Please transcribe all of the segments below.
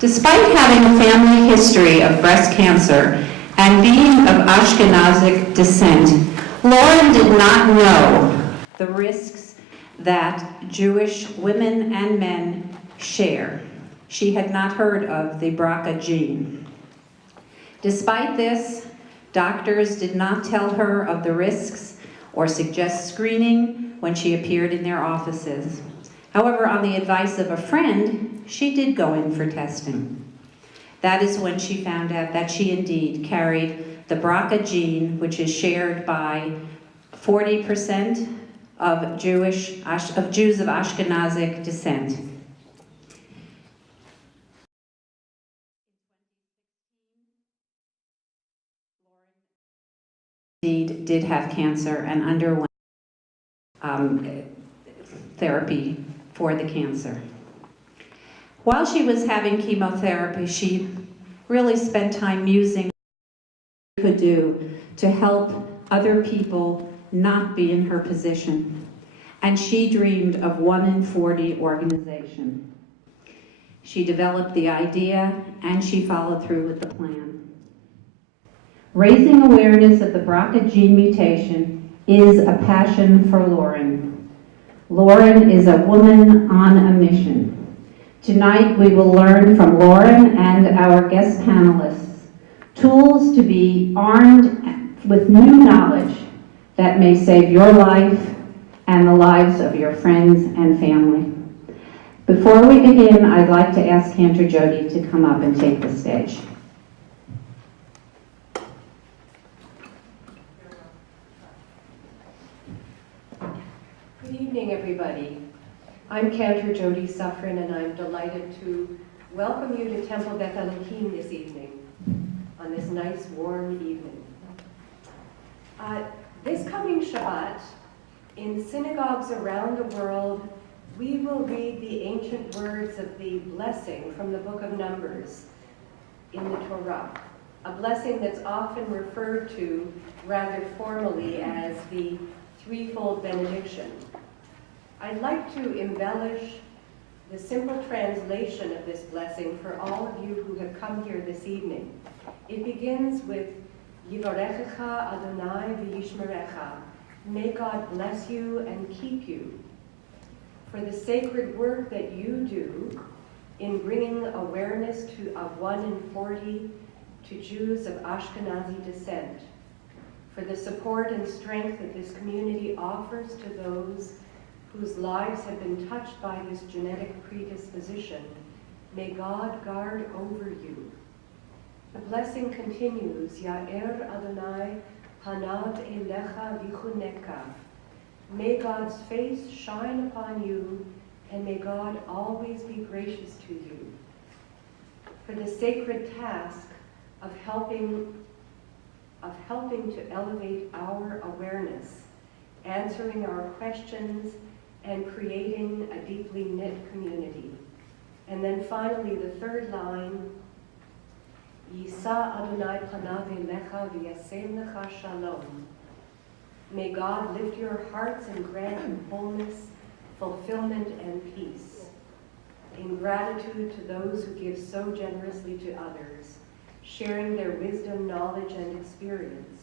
Despite having a family history of breast cancer and being of Ashkenazic descent, Lauren did not know the risks that Jewish women and men share. She had not heard of the BRCA gene. Despite this, doctors did not tell her of the risks or suggest screening when she appeared in their offices. However, on the advice of a friend, she did go in for testing. That is when she found out that she indeed carried the BRCA gene, which is shared by 40% of Jews of Ashkenazic descent. Indeed did have cancer and underwent therapy for the cancer. While she was having chemotherapy, she really spent time musing what she could do to help other people not be in her position. And she dreamed of 1 in 40 organization. She developed the idea and she followed through with the plan. Raising awareness of the BRCA gene mutation is a passion for Lauren. Lauren is a woman on a mission. Tonight we will learn from Lauren and our guest panelists tools to be armed with new knowledge that may save your life and the lives of your friends and family. Before we begin, I'd like to ask Cantor Jody to come up and take the stage. Good evening, everybody. I'm Cantor Jody Suffren, and I'm delighted to welcome you to Temple Beth Elohim this evening, on this nice, warm evening. This coming Shabbat, in synagogues around the world, we will read the ancient words of the blessing from the book of Numbers in the Torah, a blessing that's often referred to rather formally as the threefold benediction. I'd like to embellish the simple translation of this blessing for all of you who have come here this evening. It begins with Yivarechecha Adonai v'yishmerecha. May God bless you and keep you for the sacred work that you do in bringing awareness of 1 in 40 to Jews of Ashkenazi descent, for the support and strength that this community offers to those whose lives have been touched by this genetic predisposition. May God guard over you. The blessing continues, Ya'er Adonai panav elecha v'chuneka. May God's face shine upon you, and may God always be gracious to you. For the sacred task of helping to elevate our awareness, answering our questions, and creating a deeply knit community. And then finally, the third line, Yisa Adonai panav elecha v'yasem lecha shalom. May God lift your hearts and grant you wholeness, fulfillment, and peace. In gratitude to those who give so generously to others, sharing their wisdom, knowledge, and experience,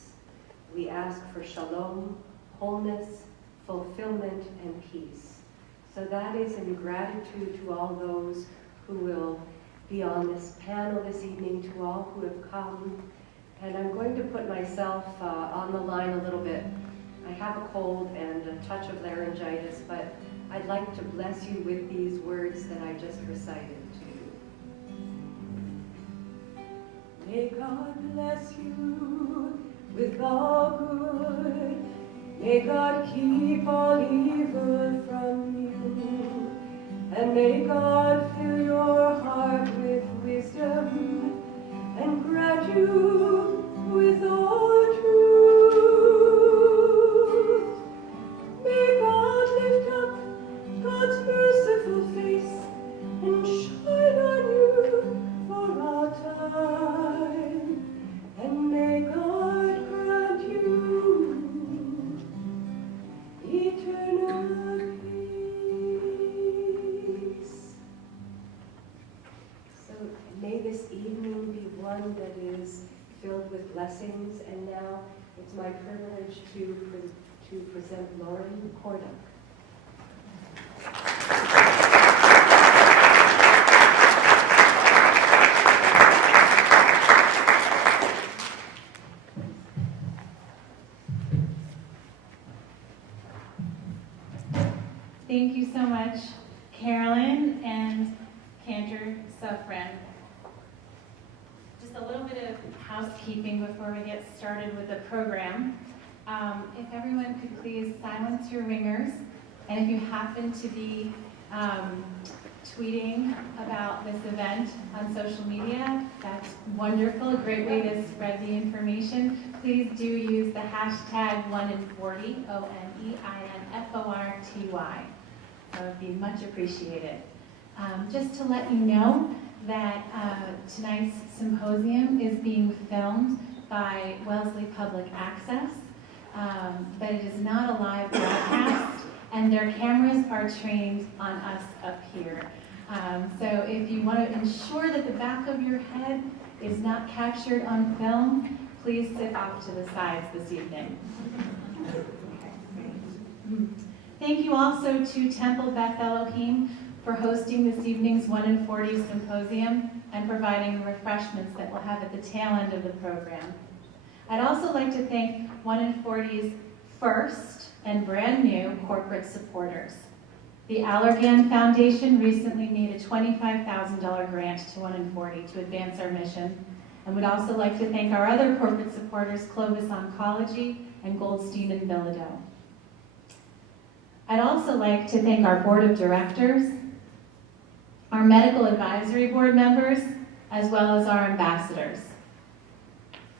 we ask for shalom, wholeness, fulfillment, and peace. So that is in gratitude to all those who will be on this panel this evening, to all who have come. And I'm going to put myself on the line a little bit. I have a cold and a touch of laryngitis, but I'd like to bless you with these words that I just recited to you. May God bless you with all good. May God keep all evil from you. And may God fill your heart with wisdom and grant you with all truth. May God lift up God's merciful face and shine on you for all time. And may God grant you eternal peace. So one that is filled with blessings. And now it's my privilege to present Lauren Kordak. Thank you so much, Carolyn and Cantor Suffren. Just a little bit of housekeeping before we get started with the program. If everyone could please silence your ringers, and if you happen to be tweeting about this event on social media, that's wonderful, a great way to spread the information. Please do use the hashtag 1in40, ONEINFORTY. That would be much appreciated. Just to let you know that tonight's symposium is being filmed by Wellesley Public Access, but it is not a live broadcast, and their cameras are trained on us up here. So if you want to ensure that the back of your head is not captured on film, please sit off to the sides this evening. Thank you also to Temple Beth Elohim for hosting this evening's 1in40 symposium and providing the refreshments that we'll have at the tail end of the program. I'd also like to thank 1in40's first and brand new corporate supporters. The Allergan Foundation recently made a $25,000 grant to 1in40 to advance our mission. And we'd also like to thank our other corporate supporters, Clovis Oncology and Goldstein and Bilodeau. I'd also like to thank our board of directors, our medical advisory board members, as well as our ambassadors.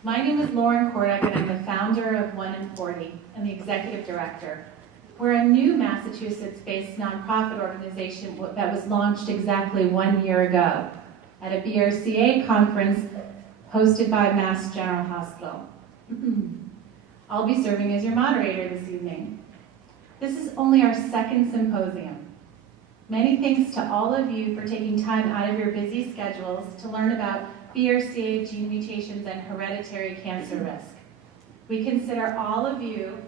My name is Lauren Kordak, and I'm the founder of 1in40 and the executive director. We're a new Massachusetts-based nonprofit organization that was launched exactly 1 year ago at a BRCA conference hosted by Mass General Hospital. I'll be serving as your moderator this evening. This is only our second symposium. Many thanks to all of you for taking time out of your busy schedules to learn about BRCA gene mutations and hereditary cancer risk. We consider all of you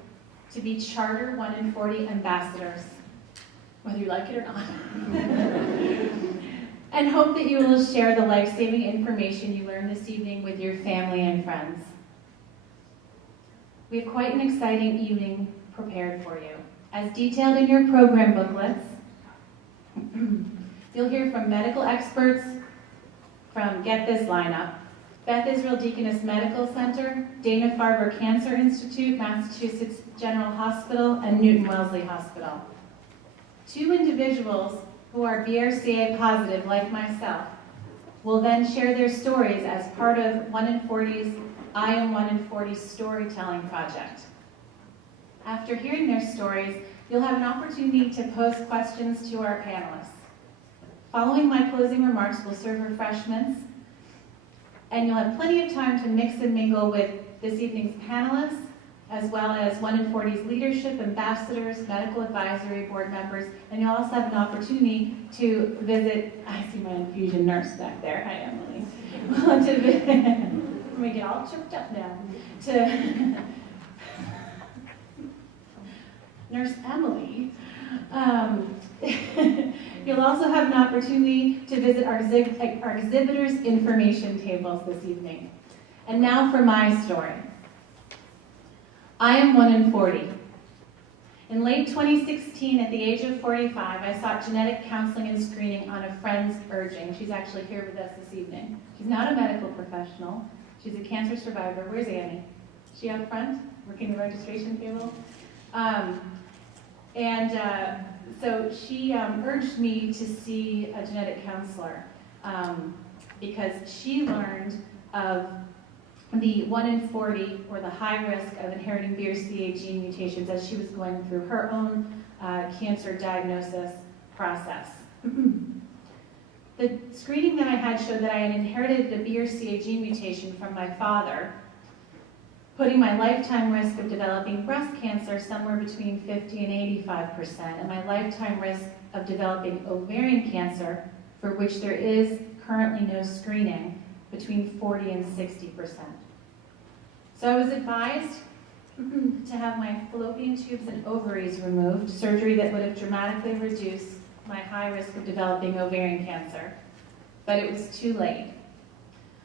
to be Charter 1in40 ambassadors, whether you like it or not. And hope that you will share the life-saving information you learned this evening with your family and friends. We have quite an exciting evening prepared for you. As detailed in your program booklets, you'll hear from medical experts from, get this lineup, Beth Israel Deaconess Medical Center, Dana-Farber Cancer Institute, Massachusetts General Hospital, and Newton Wellesley Hospital. Two individuals who are BRCA positive, like myself, will then share their stories as part of 1in40's I Am 1in40 storytelling project. After hearing their stories, you'll have an opportunity to pose questions to our panelists. Following my closing remarks, we'll serve refreshments, and you'll have plenty of time to mix and mingle with this evening's panelists, as well as 1in40's leadership, ambassadors, medical advisory board members, and you'll also have an opportunity to visit, I see my infusion nurse back there, hi Emily, let me get all choked up now, to Nurse Emily. You'll also have an opportunity to visit our exhibitors' information tables this evening. And now for my story. I am 1in40. In late 2016, at the age of 45, I sought genetic counseling and screening on a friend's urging. She's actually here with us this evening. She's not a medical professional. She's a cancer survivor. Where's Annie? Is she out front, working the registration table? So she urged me to see a genetic counselor because she learned of the 1in40, or the high risk of inheriting BRCA gene mutations, as she was going through her own cancer diagnosis process. The screening that I had showed that I had inherited the BRCA gene mutation from my father, putting my lifetime risk of developing breast cancer somewhere between 50 and 85%, and my lifetime risk of developing ovarian cancer, for which there is currently no screening, between 40 and 60%. So I was advised to have my fallopian tubes and ovaries removed, surgery that would have dramatically reduced my high risk of developing ovarian cancer, but it was too late.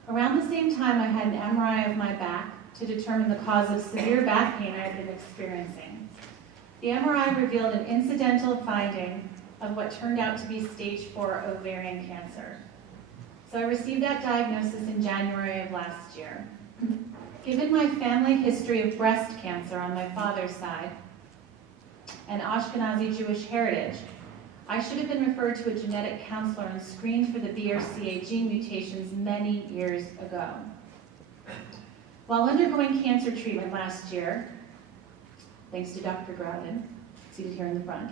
Around the same time, I had an MRI of my back to determine the cause of severe back pain I had been experiencing. The MRI revealed an incidental finding of what turned out to be stage 4 ovarian cancer. So I received that diagnosis in January of last year. Given my family history of breast cancer on my father's side and Ashkenazi Jewish heritage, I should have been referred to a genetic counselor and screened for the BRCA gene mutations many years ago. While undergoing cancer treatment last year, thanks to Dr. Groudon, seated here in the front,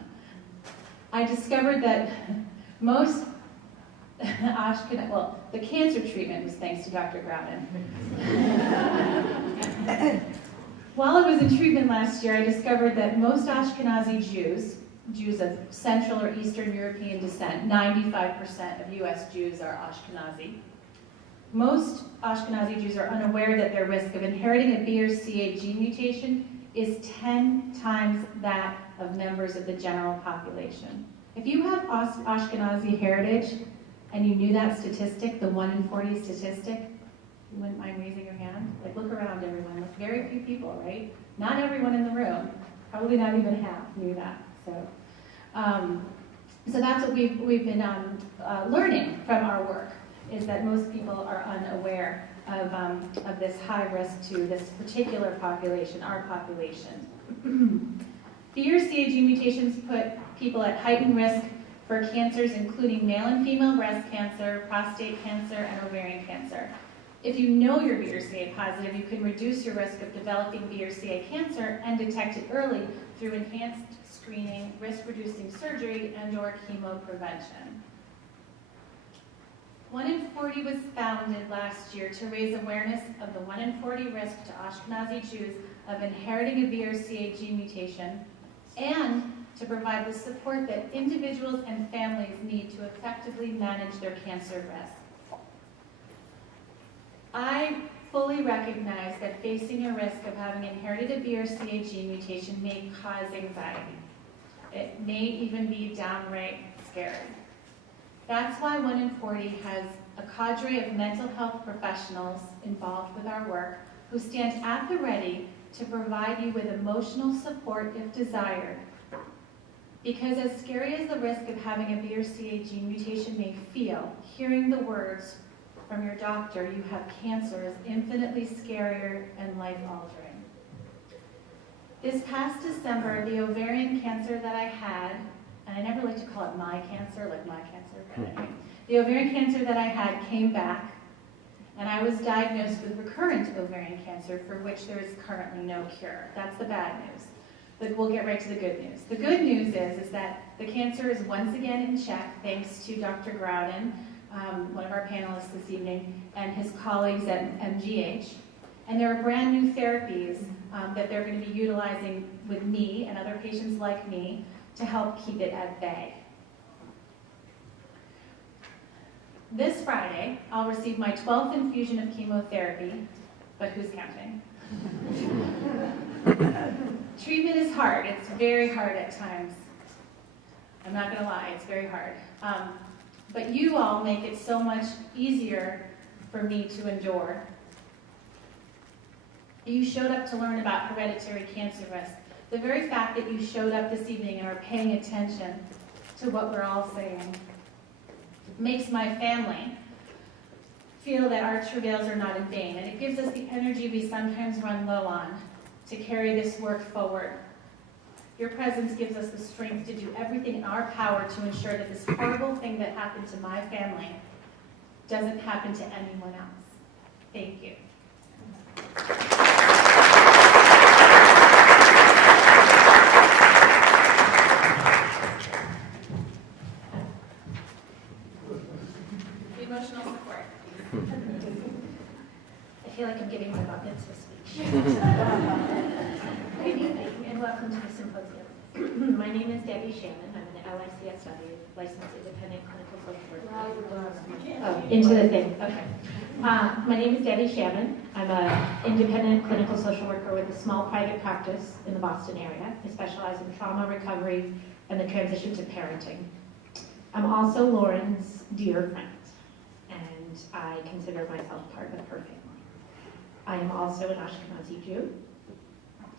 I discovered that most the cancer treatment was thanks to Dr. Groudon. While I was in treatment last year, I discovered that most Ashkenazi Jews of Central or Eastern European descent, 95% of US Jews are Ashkenazi. Most Ashkenazi Jews are unaware that their risk of inheriting a BRCA gene mutation is 10 times that of members of the general population. If you have Ashkenazi heritage and you knew that statistic, the 1 in 40 statistic, you wouldn't mind raising your hand? Like, look around, everyone. Like, very few people, right? Not everyone in the room, probably not even half, knew that. So that's what we've been learning from our work, is that most people are unaware of this high risk to this particular population, our population. BRCA gene mutations put people at heightened risk for cancers including male and female breast cancer, prostate cancer, and ovarian cancer. If you know you're BRCA positive, you can reduce your risk of developing BRCA cancer and detect it early through enhanced screening, risk-reducing surgery, and/or chemo prevention. 1 in 40 was founded last year to raise awareness of the 1 in 40 risk to Ashkenazi Jews of inheriting a BRCA gene mutation, and to provide the support that individuals and families need to effectively manage their cancer risk. I fully recognize that facing a risk of having inherited a BRCA gene mutation may cause anxiety. It may even be downright scary. That's why 1 in 40 has a cadre of mental health professionals involved with our work who stand at the ready to provide you with emotional support if desired. Because as scary as the risk of having a BRCA gene mutation may feel, hearing the words from your doctor, "You have cancer," is infinitely scarier and life-altering. This past December, the ovarian cancer that I had, and I never like to call it my cancer, like my cancer, but anyway, the ovarian cancer that I had came back, and I was diagnosed with recurrent ovarian cancer, for which there is currently no cure. That's the bad news. But we'll get right to the good news. The good news is that the cancer is once again in check, thanks to Dr. Groudon, one of our panelists this evening, and his colleagues at MGH. And there are brand new therapies that they're going to be utilizing with me and other patients like me to help keep it at bay. This Friday, I'll receive my 12th infusion of chemotherapy, but who's counting? Treatment is hard. It's very hard at times. I'm not going to lie, it's very hard. But you all make it so much easier for me to endure. You showed up to learn about hereditary cancer risk. The very fact that you showed up this evening and are paying attention to what we're all saying makes my family feel that our travails are not in vain, and it gives us the energy we sometimes run low on to carry this work forward. Your presence gives us the strength to do everything in our power to ensure that this horrible thing that happened to my family doesn't happen to anyone else. Thank you. Emotional support. I feel like I'm giving my bar mitzvah speech. Good evening and welcome to the symposium. My name is Debbie Shannon. I'm an LICSW, licensed independent clinical social worker. Into the thing. Okay. My name is Debbie Shamon. I'm an independent clinical social worker with a small private practice in the Boston area. I specialize in trauma recovery and the transition to parenting. I'm also Lauren's dear friend, and I consider myself part of her family. I am also an Ashkenazi Jew.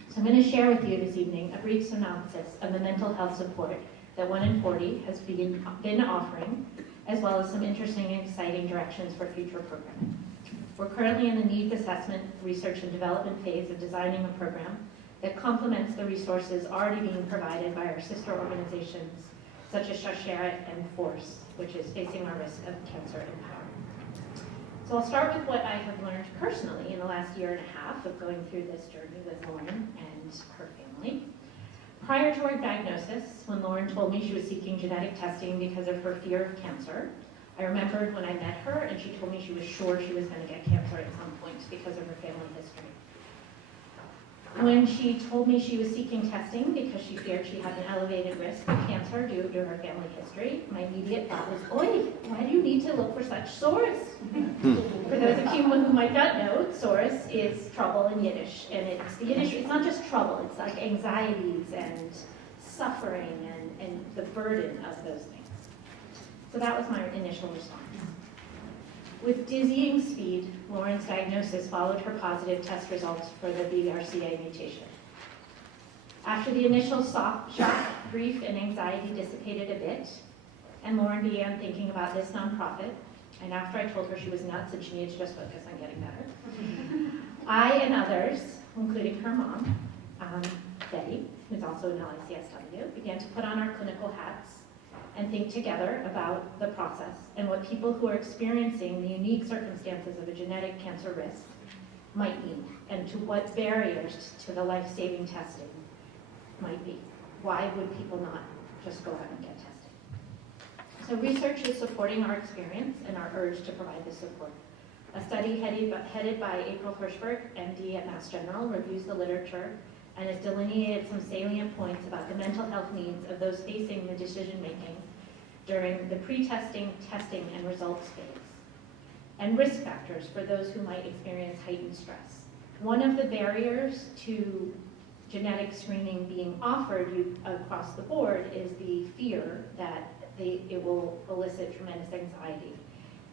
So I'm going to share with you this evening a brief synopsis of the mental health support that 1 in 40 has been offering, as well as some interesting and exciting directions for future programming. We're currently in the needs assessment, research, and development phase of designing a program that complements the resources already being provided by our sister organizations, such as Sharsheret and FORCE, which is Facing Our Risk of Cancer Empowerment. So I'll start with what I have learned personally in the last year and a half of going through this journey with Lauren and her family. Prior to her diagnosis, when Lauren told me she was seeking genetic testing because of her fear of cancer, I remembered when I met her and she told me she was sure she was going to get cancer at some point because of her family history. When she told me she was seeking testing because she feared she had an elevated risk of cancer due to her family history, my immediate thought was, "Oi, why do you need to look for such sores?" For those of you who might not know, sores is trouble in Yiddish, and it's not just trouble, it's like anxieties and suffering and the burden of those things. So that was my initial response. With dizzying speed, Lauren's diagnosis followed her positive test results for the BRCA mutation. After the initial shock, grief, and anxiety dissipated a bit, and Lauren began thinking about this nonprofit, and after I told her she was nuts and she needed to just focus on getting better, I and others, including her mom, Betty, who's also an LICSW, began to put on our clinical hats and think together about the process and what people who are experiencing the unique circumstances of a genetic cancer risk might mean, and to what barriers to the life-saving testing might be. Why would people not just go out and get tested? So research is supporting our experience and our urge to provide this support. A study headed by April Hirschberg, MD at Mass General, reviews the literature and has delineated some salient points about the mental health needs of those facing the decision-making during the pre-testing, testing, and results phase, and risk factors for those who might experience heightened stress. One of the barriers to genetic screening being offered across the board is the fear that it will elicit tremendous anxiety.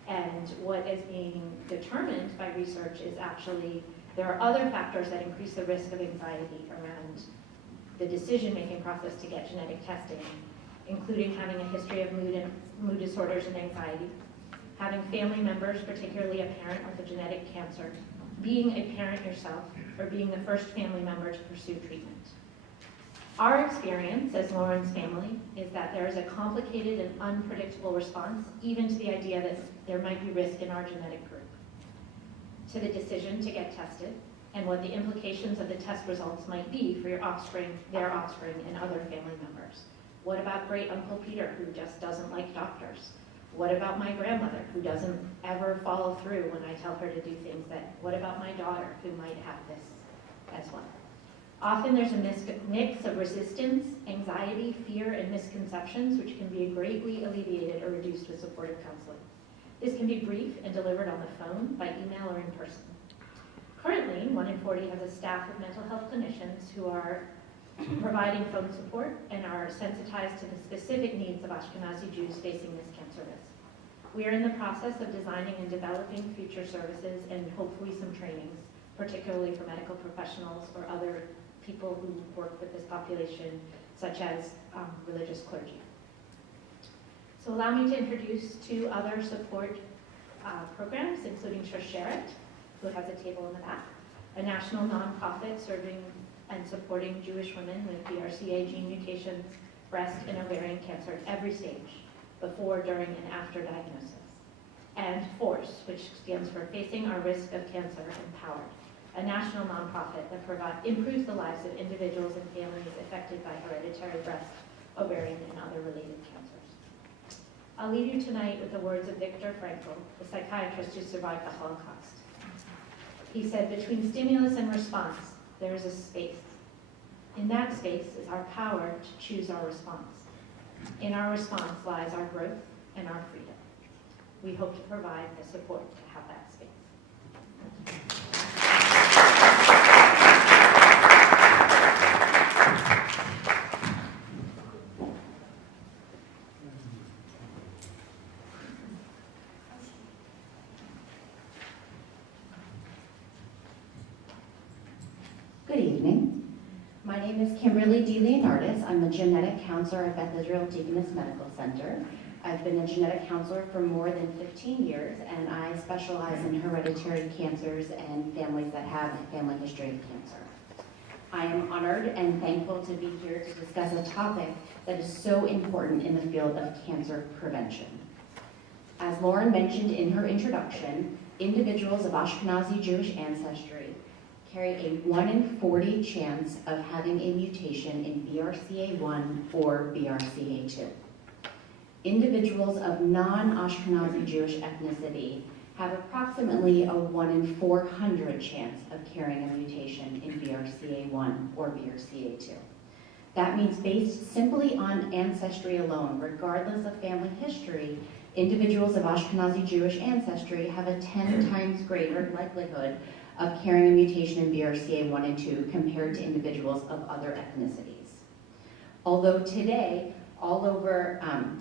And what is being determined by research is actually there are other factors that increase the risk of anxiety around the decision-making process to get genetic testing, including having a history of mood disorders and anxiety, having family members, particularly a parent with a genetic cancer, being a parent yourself, or being the first family member to pursue treatment. Our experience as Lauren's family is that there is a complicated and unpredictable response, even to the idea that there might be risk in our genetic group, to the decision to get tested, and what the implications of the test results might be for your offspring, their offspring, and other family members. What about great Uncle Peter, who just doesn't like doctors? What about my grandmother, who doesn't ever follow through when I tell her to do things what about my daughter, who might have this as well? Often there's a mix of resistance, anxiety, fear, and misconceptions, which can be greatly alleviated or reduced with supportive counseling. This can be brief and delivered on the phone, by email, or in person. Currently, 1 in 40 has a staff of mental health clinicians who are providing phone support and are sensitized to the specific needs of Ashkenazi Jews facing this cancer risk. We are in the process of designing and developing future services and hopefully some trainings, particularly for medical professionals or other people who work with this population, such as religious clergy. So allow me to introduce 2 other support programs, including Sharsheret, who has a table in the back, a national nonprofit serving and supporting Jewish women with BRCA gene mutations, breast and ovarian cancer at every stage, before, during, and after diagnosis. And FORCE, which stands for Facing Our Risk of Cancer Empowered, a national nonprofit that improves the lives of individuals and families affected by hereditary breast, ovarian, and other related cancers. I'll leave you tonight with the words of Viktor Frankl, the psychiatrist who survived the Holocaust. He said, "Between stimulus and response, there is a space. In that space is our power to choose our response. In our response lies our growth and our freedom." We hope to provide the support to have that space. Good evening. My name is Kimberly D. Leonardis. I'm a genetic counselor at Beth Israel Deaconess Medical Center. I've been a genetic counselor for more than 15 years, and I specialize in hereditary cancers and families that have a family history of cancer. I am honored and thankful to be here to discuss a topic that is so important in the field of cancer prevention. As Lauren mentioned in her introduction, individuals of Ashkenazi Jewish ancestry carry a 1 in 40 chance of having a mutation in BRCA1 or BRCA2. Individuals of non-Ashkenazi Jewish ethnicity have approximately a 1 in 400 chance of carrying a mutation in BRCA1 or BRCA2. That means based simply on ancestry alone, regardless of family history, individuals of Ashkenazi Jewish ancestry have a 10 times greater likelihood of carrying a mutation in BRCA1 and 2 compared to individuals of other ethnicities. Although today,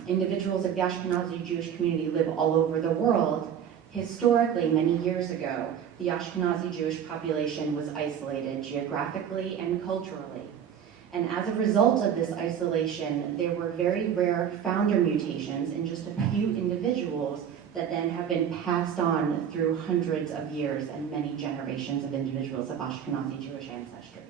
individuals of the Ashkenazi Jewish community live all over the world, historically, many years ago, the Ashkenazi Jewish population was isolated geographically and culturally. And as a result of this isolation, there were very rare founder mutations in just a few individuals that then have been passed on through hundreds of years and many generations of individuals of Ashkenazi Jewish ancestry.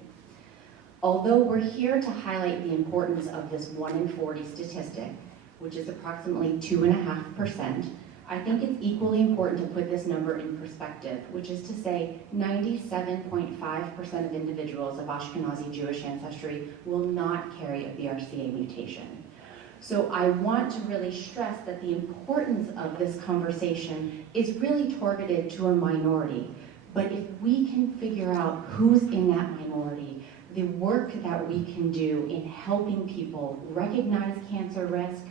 Although we're here to highlight the importance of this 1 in 40 statistic, which is approximately 2.5%, I think it's equally important to put this number in perspective, which is to say 97.5% of individuals of Ashkenazi Jewish ancestry will not carry a BRCA mutation. So I want to really stress that the importance of this conversation is really targeted to a minority. But if we can figure out who's in that minority, the work that we can do in helping people recognize cancer risk,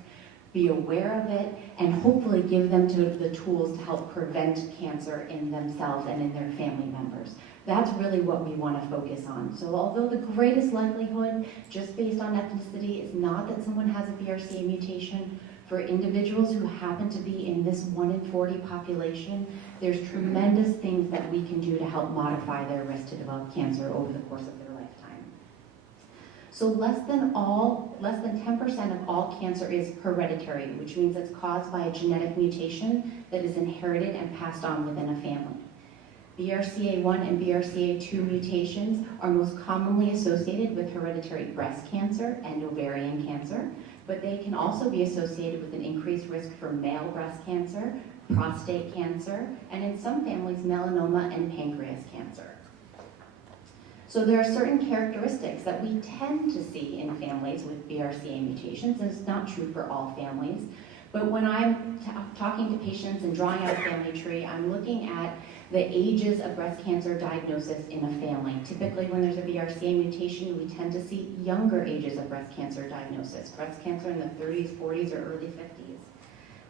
be aware of it, and hopefully give them the tools to help prevent cancer in themselves and in their family members. That's really what we want to focus on. So although the greatest likelihood, just based on ethnicity, is not that someone has a BRCA mutation, for individuals who happen to be in this 1 in 40 population, there's tremendous things that we can do to help modify their risk to develop cancer over the course of their lifetime. So less than 10% of all cancer is hereditary, which means it's caused by a genetic mutation that is inherited and passed on within a family. BRCA1 and BRCA2 mutations are most commonly associated with hereditary breast cancer and ovarian cancer, but they can also be associated with an increased risk for male breast cancer, prostate cancer, and in some families, melanoma and pancreas cancer. So there are certain characteristics that we tend to see in families with BRCA mutations, and it's not true for all families. But when I'm talking to patients and drawing out a family tree, I'm looking at the ages of breast cancer diagnosis in a family. Typically, when there's a BRCA mutation, we tend to see younger ages of breast cancer diagnosis, breast cancer in the 30s, 40s, or early 50s.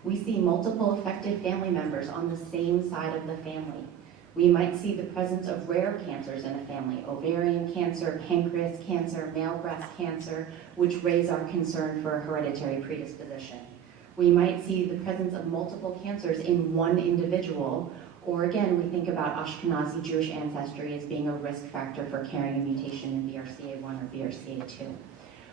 We see multiple affected family members on the same side of the family. We might see the presence of rare cancers in a family, ovarian cancer, pancreas cancer, male breast cancer, which raise our concern for a hereditary predisposition. We might see the presence of multiple cancers in one individual, or again, we think about Ashkenazi Jewish ancestry as being a risk factor for carrying a mutation in BRCA1 or BRCA2.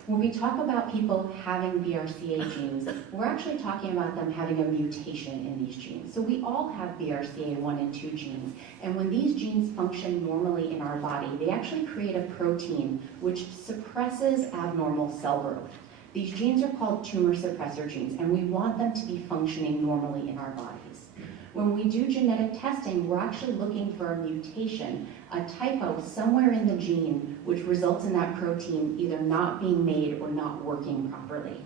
When we talk about people having BRCA genes, we're actually talking about them having a mutation in these genes. So we all have BRCA1 and 2 genes, and when these genes function normally in our body, they actually create a protein which suppresses abnormal cell growth. These genes are called tumor suppressor genes, and we want them to be functioning normally in our bodies. When we do genetic testing, we're actually looking for a mutation, a typo somewhere in the gene, which results in that protein either not being made or not working properly.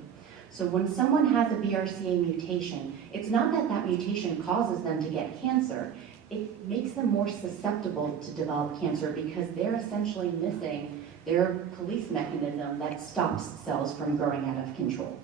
So when someone has a BRCA mutation, it's not that that mutation causes them to get cancer. It makes them more susceptible to develop cancer because they're essentially missing their police mechanism that stops cells from growing out of control.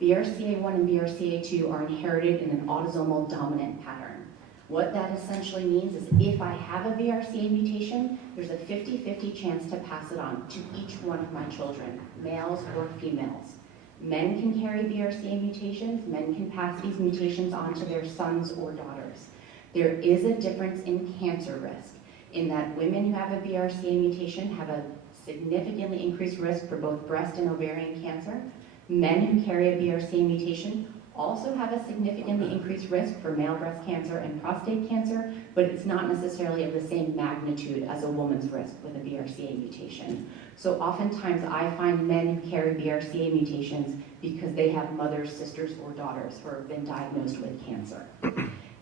BRCA1 and BRCA2 are inherited in an autosomal dominant pattern. What that essentially means is if I have a BRCA mutation, there's a 50-50 chance to pass it on to each one of my children, males or females. Men can carry BRCA mutations. Men can pass these mutations on to their sons or daughters. There is a difference in cancer risk in that women who have a BRCA mutation have a significantly increased risk for both breast and ovarian cancer. Men who carry a BRCA mutation also have a significantly increased risk for male breast cancer and prostate cancer, but it's not necessarily of the same magnitude as a woman's risk with a BRCA mutation. So oftentimes I find men who carry BRCA mutations because they have mothers, sisters, or daughters who have been diagnosed with cancer.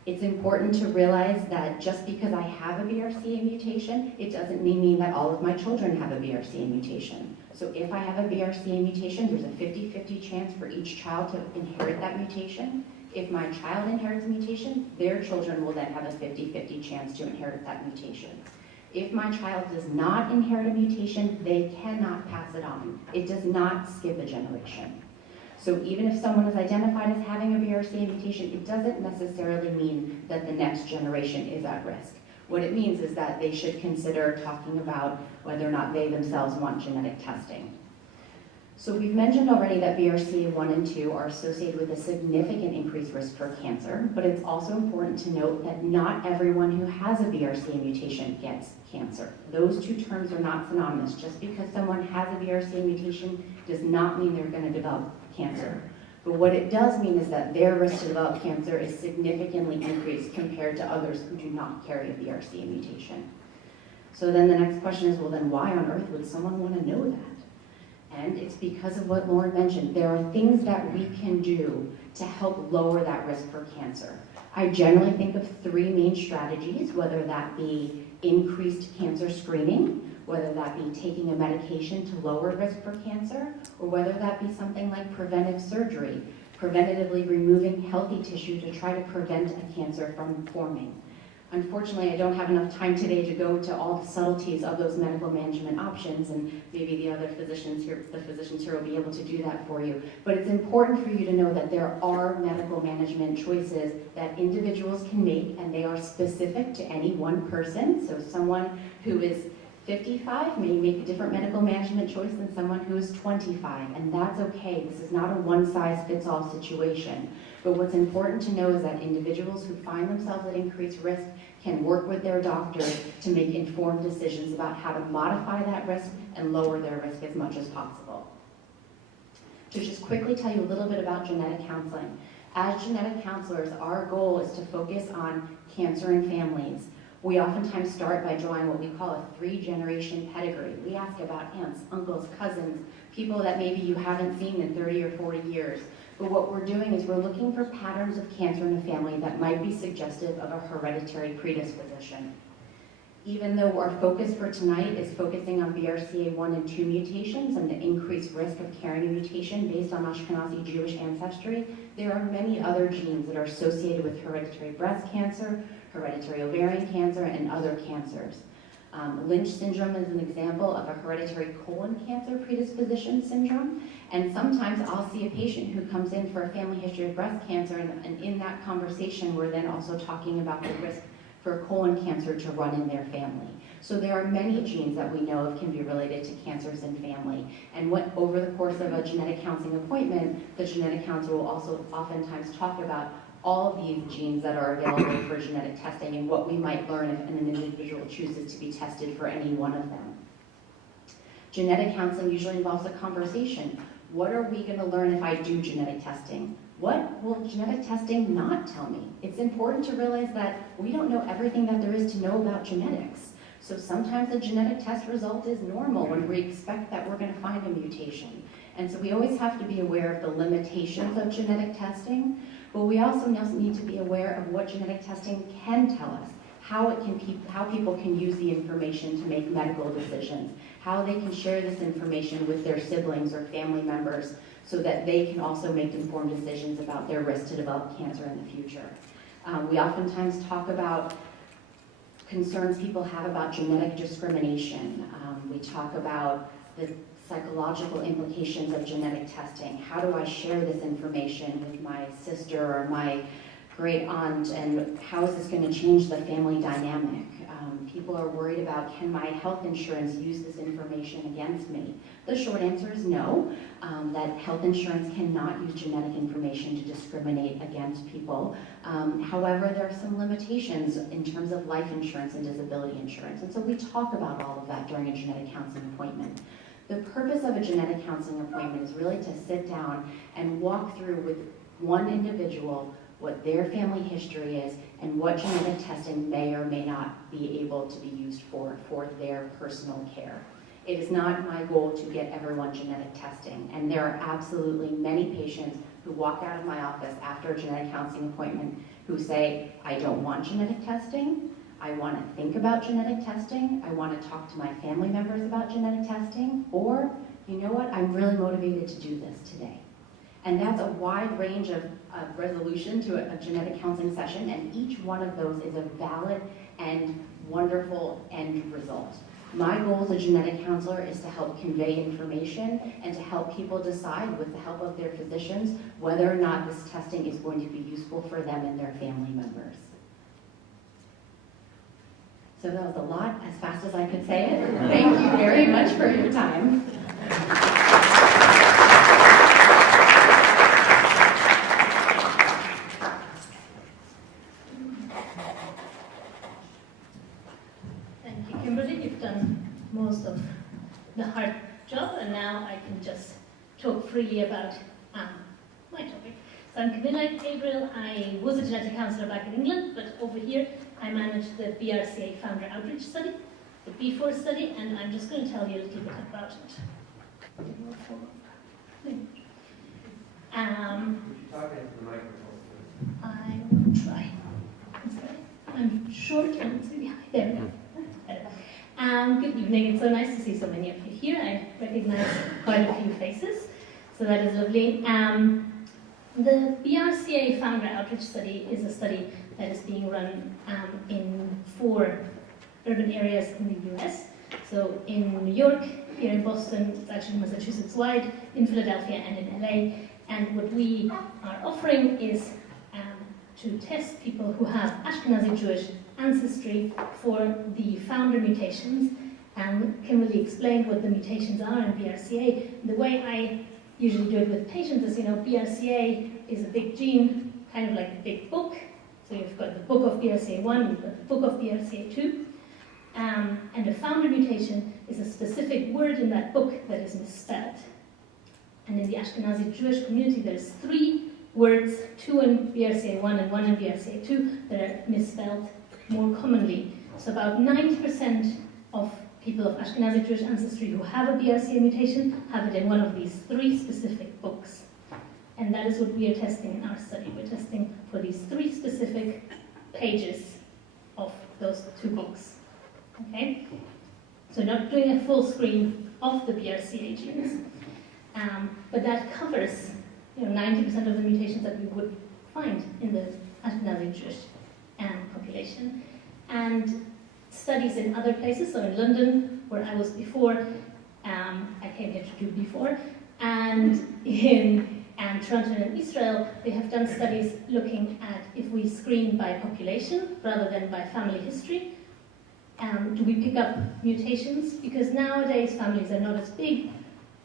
It's important to realize that just because I have a BRCA mutation, it doesn't mean that all of my children have a BRCA mutation. So if I have a BRCA mutation, there's a 50-50 chance for each child to inherit that mutation. If my child inherits a mutation, their children will then have a 50-50 chance to inherit that mutation. If my child does not inherit a mutation, they cannot pass it on. It does not skip a generation. So even if someone is identified as having a BRCA mutation, it doesn't necessarily mean that the next generation is at risk. What it means is that they should consider talking about whether or not they themselves want genetic testing. So we've mentioned already that BRCA1 and 2 are associated with a significant increased risk for cancer, but it's also important to note that not everyone who has a BRCA mutation gets cancer. Those two terms are not synonymous. Just because someone has a BRCA mutation does not mean they're going to develop cancer. But what it does mean is that their risk to develop cancer is significantly increased compared to others who do not carry a BRCA mutation. So then the next question is, well then why on earth would someone want to know that? And it's because of what Lauren mentioned. There are things that we can do to help lower that risk for cancer. I generally think of three main strategies, whether that be increased cancer screening, whether that be taking a medication to lower risk for cancer, or whether that be something like preventive surgery, preventatively removing healthy tissue to try to prevent a cancer from forming. Unfortunately, I don't have enough time today to go to all the subtleties of those medical management options, and maybe the physicians here will be able to do that for you. But it's important for you to know that there are medical management choices that individuals can make, and they are specific to any one person. So someone who is 55 may make a different medical management choice than someone who is 25, and that's okay. This is not a one-size-fits-all situation. But what's important to know is that individuals who find themselves at increased risk can work with their doctors to make informed decisions about how to modify that risk and lower their risk as much as possible. To just quickly tell you a little bit about genetic counseling. As genetic counselors, our goal is to focus on cancer and families. We oftentimes start by drawing what we call a 3-generation pedigree. We ask about aunts, uncles, cousins, people that maybe you haven't seen in 30 or 40 years. But what we're doing is we're looking for patterns of cancer in a family that might be suggestive of a hereditary predisposition. Even though our focus for tonight is focusing on BRCA1 and 2 mutations and the increased risk of carrying a mutation based on Ashkenazi Jewish ancestry, there are many other genes that are associated with hereditary breast cancer, hereditary ovarian cancer, and other cancers. Lynch syndrome is an example of a hereditary colon cancer predisposition syndrome. And sometimes I'll see a patient who comes in for a family history of breast cancer, and in that conversation, we're then also talking about the risk for colon cancer to run in their family. So there are many genes that we know of can be related to cancers in family. And over the course of a genetic counseling appointment, the genetic counselor will also oftentimes talk about all of these genes that are available for genetic testing and what we might learn if an individual chooses to be tested for any one of them. Genetic counseling usually involves a conversation. What are we going to learn if I do genetic testing? What will genetic testing not tell me? It's important to realize that we don't know everything that there is to know about genetics. So sometimes a genetic test result is normal when we expect that we're going to find a mutation. And so we always have to be aware of the limitations of genetic testing, but we also need to be aware of what genetic testing can tell us, how people can use the information to make medical decisions, how they can share this information with their siblings or family members so that they can also make informed decisions about their risk to develop cancer in the future. We oftentimes talk about concerns people have about genetic discrimination. We talk about the psychological implications of genetic testing. How do I share this information with my sister or my great aunt, and how is this going to change the family dynamic? People are worried about, can my health insurance use this information against me? The short answer is no, that health insurance cannot use genetic information to discriminate against people. However, there are some limitations in terms of life insurance and disability insurance, and so we talk about all of that during a genetic counseling appointment. The purpose of a genetic counseling appointment is really to sit down and walk through with one individual what their family history is and what genetic testing may or may not be able to be used for their personal care. It is not my goal to get everyone genetic testing, and there are absolutely many patients who walk out of my office after a genetic counseling appointment who say, I don't want genetic testing, I want to think about genetic testing, I want to talk to my family members about genetic testing, or, you know what, I'm really motivated to do this today. And that's a wide range of resolution to a genetic counseling session, and each one of those is a valid and wonderful end result. My goal as a genetic counselor is to help convey information and to help people decide with the help of their physicians whether or not this testing is going to be useful for them and their family members. So that was a lot, as fast as I could say it. Thank you very much for your time. Thank you, Kimberly. You've done most of the hard job, and now I can just talk freely about my topic. So I'm Camilla Gabriel. I was a genetic counsellor back in England, but over here I manage the BRCA Founder Outreach Study, the B4 study, and I'm just going to tell you a little bit about it. Would you talk into the microphone, please? I will try. I'm short and it's really high. There we go. Good evening. It's so nice to see so many of you here. I recognize quite a few faces, so that is lovely. The BRCA Founder Outreach Study is a study that is being run in 4 urban areas in the US. So in New York, here in Boston, it's actually Massachusetts-wide, in Philadelphia and in LA. And what we are offering is to test people who have Ashkenazi Jewish ancestry for the founder mutations. Kimberly explained what the mutations are in BRCA. The way I usually do it with patients is, BRCA is a big gene, kind of like a big book. So you've got the book of BRCA1, you've got the book of BRCA2. And a founder mutation is a specific word in that book that is misspelled. And in the Ashkenazi Jewish community, there's 3 words, 2 in BRCA1 and 1 in BRCA2, that are misspelled more commonly. So about 90% of people of Ashkenazi Jewish ancestry who have a BRCA mutation have it in one of these 3 specific books. And that is what we are testing in our study. We're testing for these 3 specific pages of those 2 books. Okay? So not doing a full screen of the BRCA genes, but that covers 90% of the mutations that we would find in the Ashkenazi Jewish population. And studies in other places, so in London, where I was before, I came here to do before, and in Toronto and Israel, they have done studies looking at if we screen by population rather than by family history. Do we pick up mutations? Because nowadays families are not as big.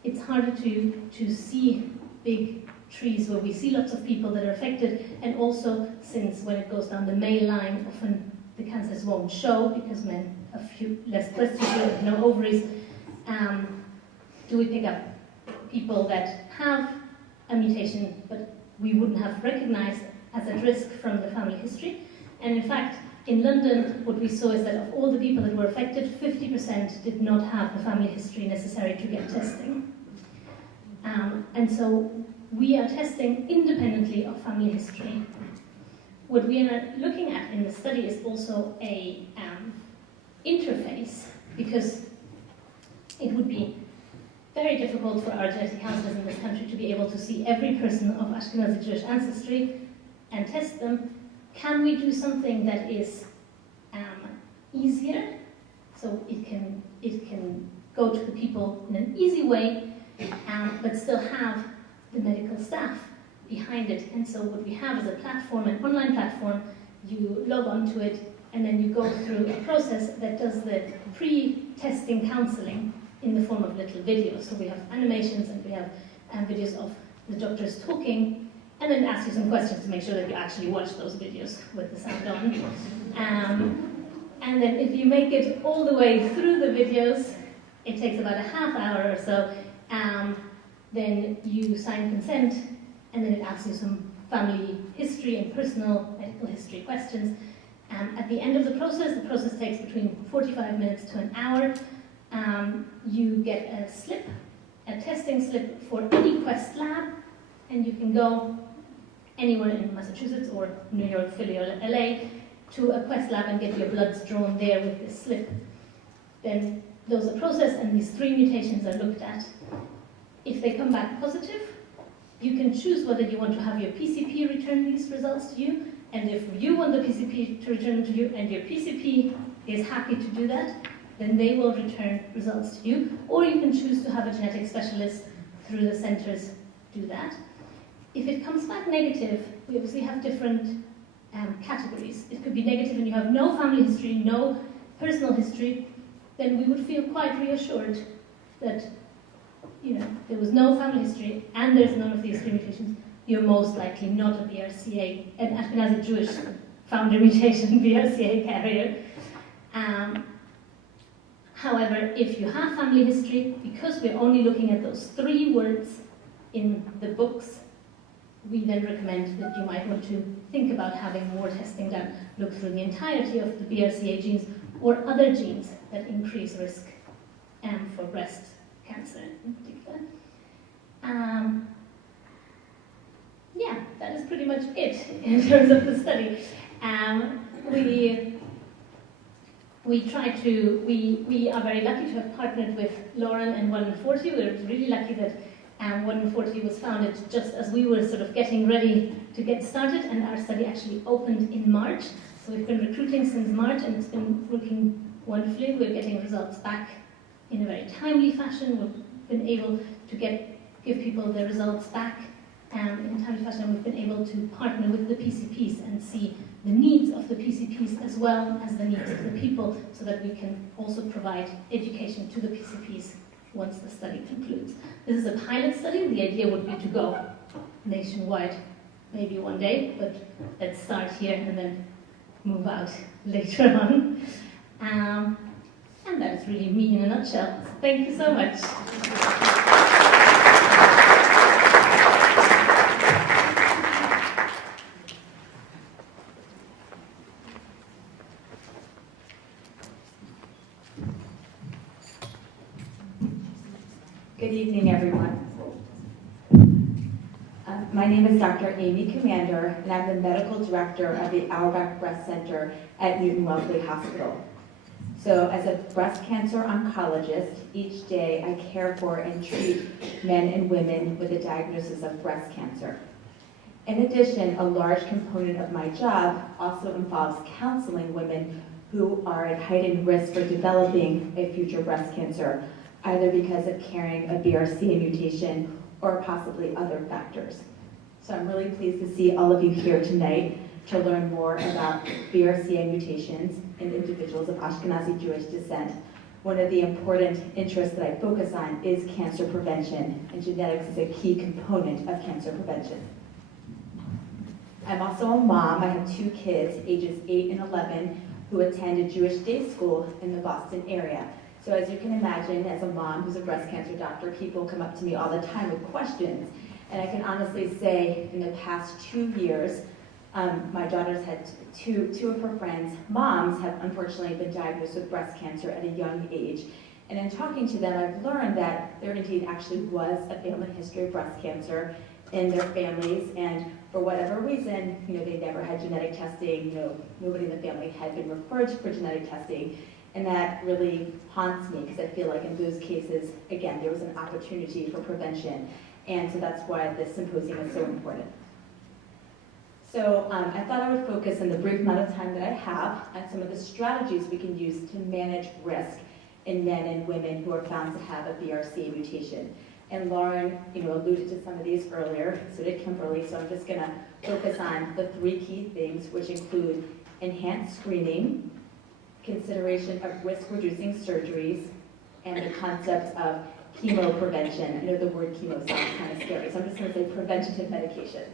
It's harder to see big trees where we see lots of people that are affected, and also since when it goes down the male line, often the cancers won't show because men have few less breast tissue, no ovaries. Do we pick up people that have a mutation but we wouldn't have recognized as at risk from the family history? And in fact, in London, what we saw is that of all the people that were affected, 50% did not have the family history necessary to get testing. And so we are testing independently of family history. What we are looking at in the study is also a interface, because it would be very difficult for our genetic counselors in this country to be able to see every person of Ashkenazi Jewish ancestry and test them. Can we do something that is easier, so it can go to the people in an easy way, but still have the medical staff behind it. And so what we have is a platform, an online platform. You log onto it, and then you go through a process that does the pre-testing counseling in the form of little videos. So we have animations and we have videos of the doctors talking, and then ask you some questions to make sure that you actually watch those videos with the sound on. And then if you make it all the way through the videos, it takes about a half hour or so, then you sign consent, and then it asks you some family history and personal medical history questions. At the end of the process takes between 45 minutes to an hour. You get a slip, a testing slip for any Quest lab, and you can go anywhere in Massachusetts or New York, Philly, or LA to a Quest lab and get your bloods drawn there with this slip. Then those are processed and these 3 mutations are looked at. If they come back positive, you can choose whether you want to have your PCP return these results to you, and if you want the PCP to return to you and your PCP is happy to do that, then they will return results to you, or you can choose to have a genetic specialist through the centers do that. If it comes back negative, we obviously have different categories. It could be negative and you have no family history, no personal history, then we would feel quite reassured that there was no family history and there's none of these 3 mutations. You're most likely not a BRCA, an Ashkenazi Jewish founder mutation BRCA carrier. However, if you have family history, because we're only looking at those 3 words in the books, we then recommend that you might want to think about having more testing done. Look through the entirety of the BRCA genes or other genes that increase risk for breast cancer in particular. Yeah, that is pretty much it in terms of the study. We are very lucky to have partnered with Lauren and 1in40. We're really lucky that 1in40 was founded just as we were sort of getting ready to get started, and our study actually opened in March. So we've been recruiting since March, and it's been working wonderfully. We're getting results back in a very timely fashion. We've been able to give people the results back in a timely fashion, and we've been able to partner with the PCPs and see the needs of the PCPs as well as the needs of the people, so that we can also provide education to the PCPs once the study concludes. This is a pilot study. The idea would be to go nationwide maybe one day, but let's start here and then move out later on. And that is really me in a nutshell. So thank you so much. Good evening, everyone. My name is Dr. Amy Commander, and I'm the medical director of the Auerbach Breast Center at Newton Wellesley Hospital. So as a breast cancer oncologist, each day I care for and treat men and women with a diagnosis of breast cancer. In addition, a large component of my job also involves counseling women who are at heightened risk for developing a future breast cancer, either because of carrying a BRCA mutation or possibly other factors. So I'm really pleased to see all of you here tonight to learn more about BRCA mutations in individuals of Ashkenazi Jewish descent. One of the important interests that I focus on is cancer prevention, and genetics is a key component of cancer prevention. I'm also a mom. I have 2 kids, ages 8 and 11, who attend a Jewish day school in the Boston area. So as you can imagine, as a mom who's a breast cancer doctor, people come up to me all the time with questions. And I can honestly say in the past 2 years, my daughter's had two of her friends' moms have unfortunately been diagnosed with breast cancer at a young age. And in talking to them, I've learned that there indeed actually was a family history of breast cancer in their families, and for whatever reason, they never had genetic testing. Nobody in the family had been referred for genetic testing. And that really haunts me, because I feel like in those cases, again, there was an opportunity for prevention. And so that's why this symposium is so important. So I thought I would focus in the brief amount of time that I have on some of the strategies we can use to manage risk in men and women who are found to have a BRCA mutation. And Lauren, alluded to some of these earlier, so did Kimberly, so I'm just gonna focus on the 3 key things, which include enhanced screening, consideration of risk-reducing surgeries, and the concept of chemo prevention. I know the word chemo sounds kind of scary, so I'm just gonna say preventative medication.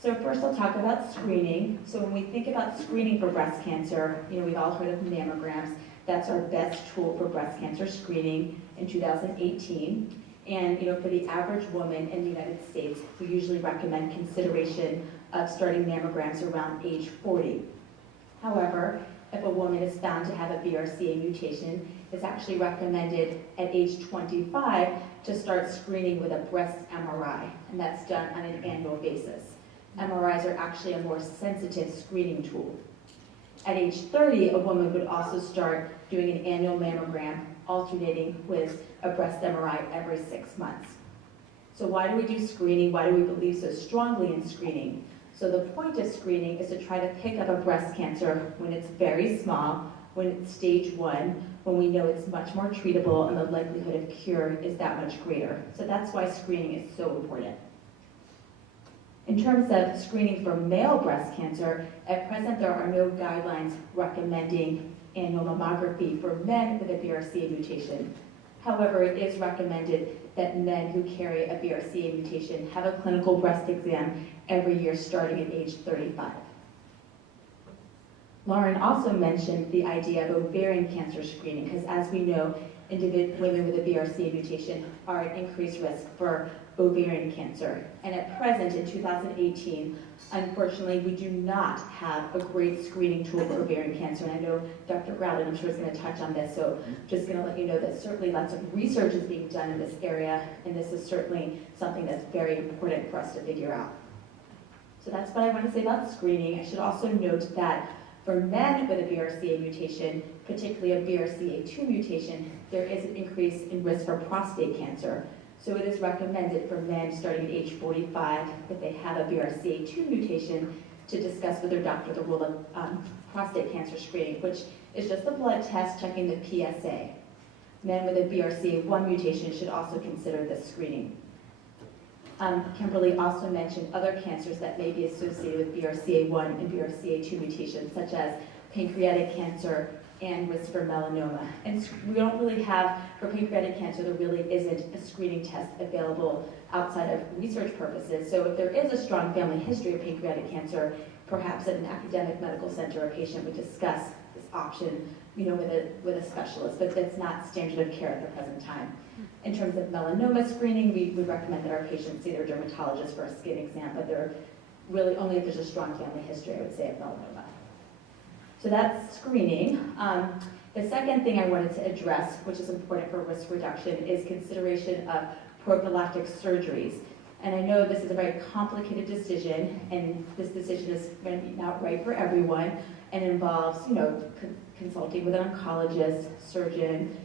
So first I'll talk about screening. So when we think about screening for breast cancer, we've all heard of mammograms. That's our best tool for breast cancer screening in 2018. And for the average woman in the United States, we usually recommend consideration of starting mammograms around age 40. However, if a woman is found to have a BRCA mutation, it's actually recommended at age 25 to start screening with a breast MRI, and that's done on an annual basis. MRIs are actually a more sensitive screening tool. At age 30, a woman would also start doing an annual mammogram, alternating with a breast MRI every 6 months. So why do we do screening? Why do we believe so strongly in screening? So the point of screening is to try to pick up a breast cancer when it's very small, when it's stage 1, when we know it's much more treatable and the likelihood of cure is that much greater. So that's why screening is so important. In terms of screening for male breast cancer, at present there are no guidelines recommending annual mammography for men with a BRCA mutation. However, it is recommended that men who carry a BRCA mutation have a clinical breast exam every year starting at age 35. Lauren also mentioned the idea of ovarian cancer screening, because as we know, women with a BRCA mutation are at increased risk for ovarian cancer. And at present, in 2018, unfortunately, we do not have a great screening tool for ovarian cancer. And I know Dr. Growden, I'm sure, is going to touch on this, so just going to let you know that certainly lots of research is being done in this area, and this is certainly something that's very important for us to figure out. So that's what I want to say about screening. I should also note that for men with a BRCA mutation, particularly a BRCA2 mutation, there is an increase in risk for prostate cancer. So it is recommended for men starting at age 45, if they have a BRCA2 mutation, to discuss with their doctor the role of prostate cancer screening, which is just a blood test checking the PSA. Men with a BRCA1 mutation should also consider this screening. Kimberly also mentioned other cancers that may be associated with BRCA1 and BRCA2 mutations, such as pancreatic cancer and risk for melanoma. And we don't really have, for pancreatic cancer, there really isn't a screening test available outside of research purposes. So if there is a strong family history of pancreatic cancer, perhaps at an academic medical center, a patient would discuss this option, with a specialist, but that's not standard of care at the present time. In terms of melanoma screening, we would recommend that our patients see their dermatologist for a skin exam, but they're really only if there's a strong family history, I would say, of melanoma. So that's screening. The second thing I wanted to address, which is important for risk reduction, is consideration of prophylactic surgeries. And I know this is a very complicated decision, and this decision is going to be not right for everyone, and involves, consulting with an oncologist, surgeon,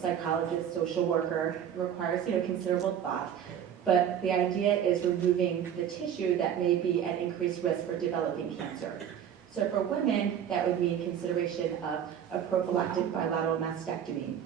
psychologist, social worker. It requires, considerable thought. But the idea is removing the tissue that may be at increased risk for developing cancer. So for women, that would mean consideration of a prophylactic bilateral mastectomy.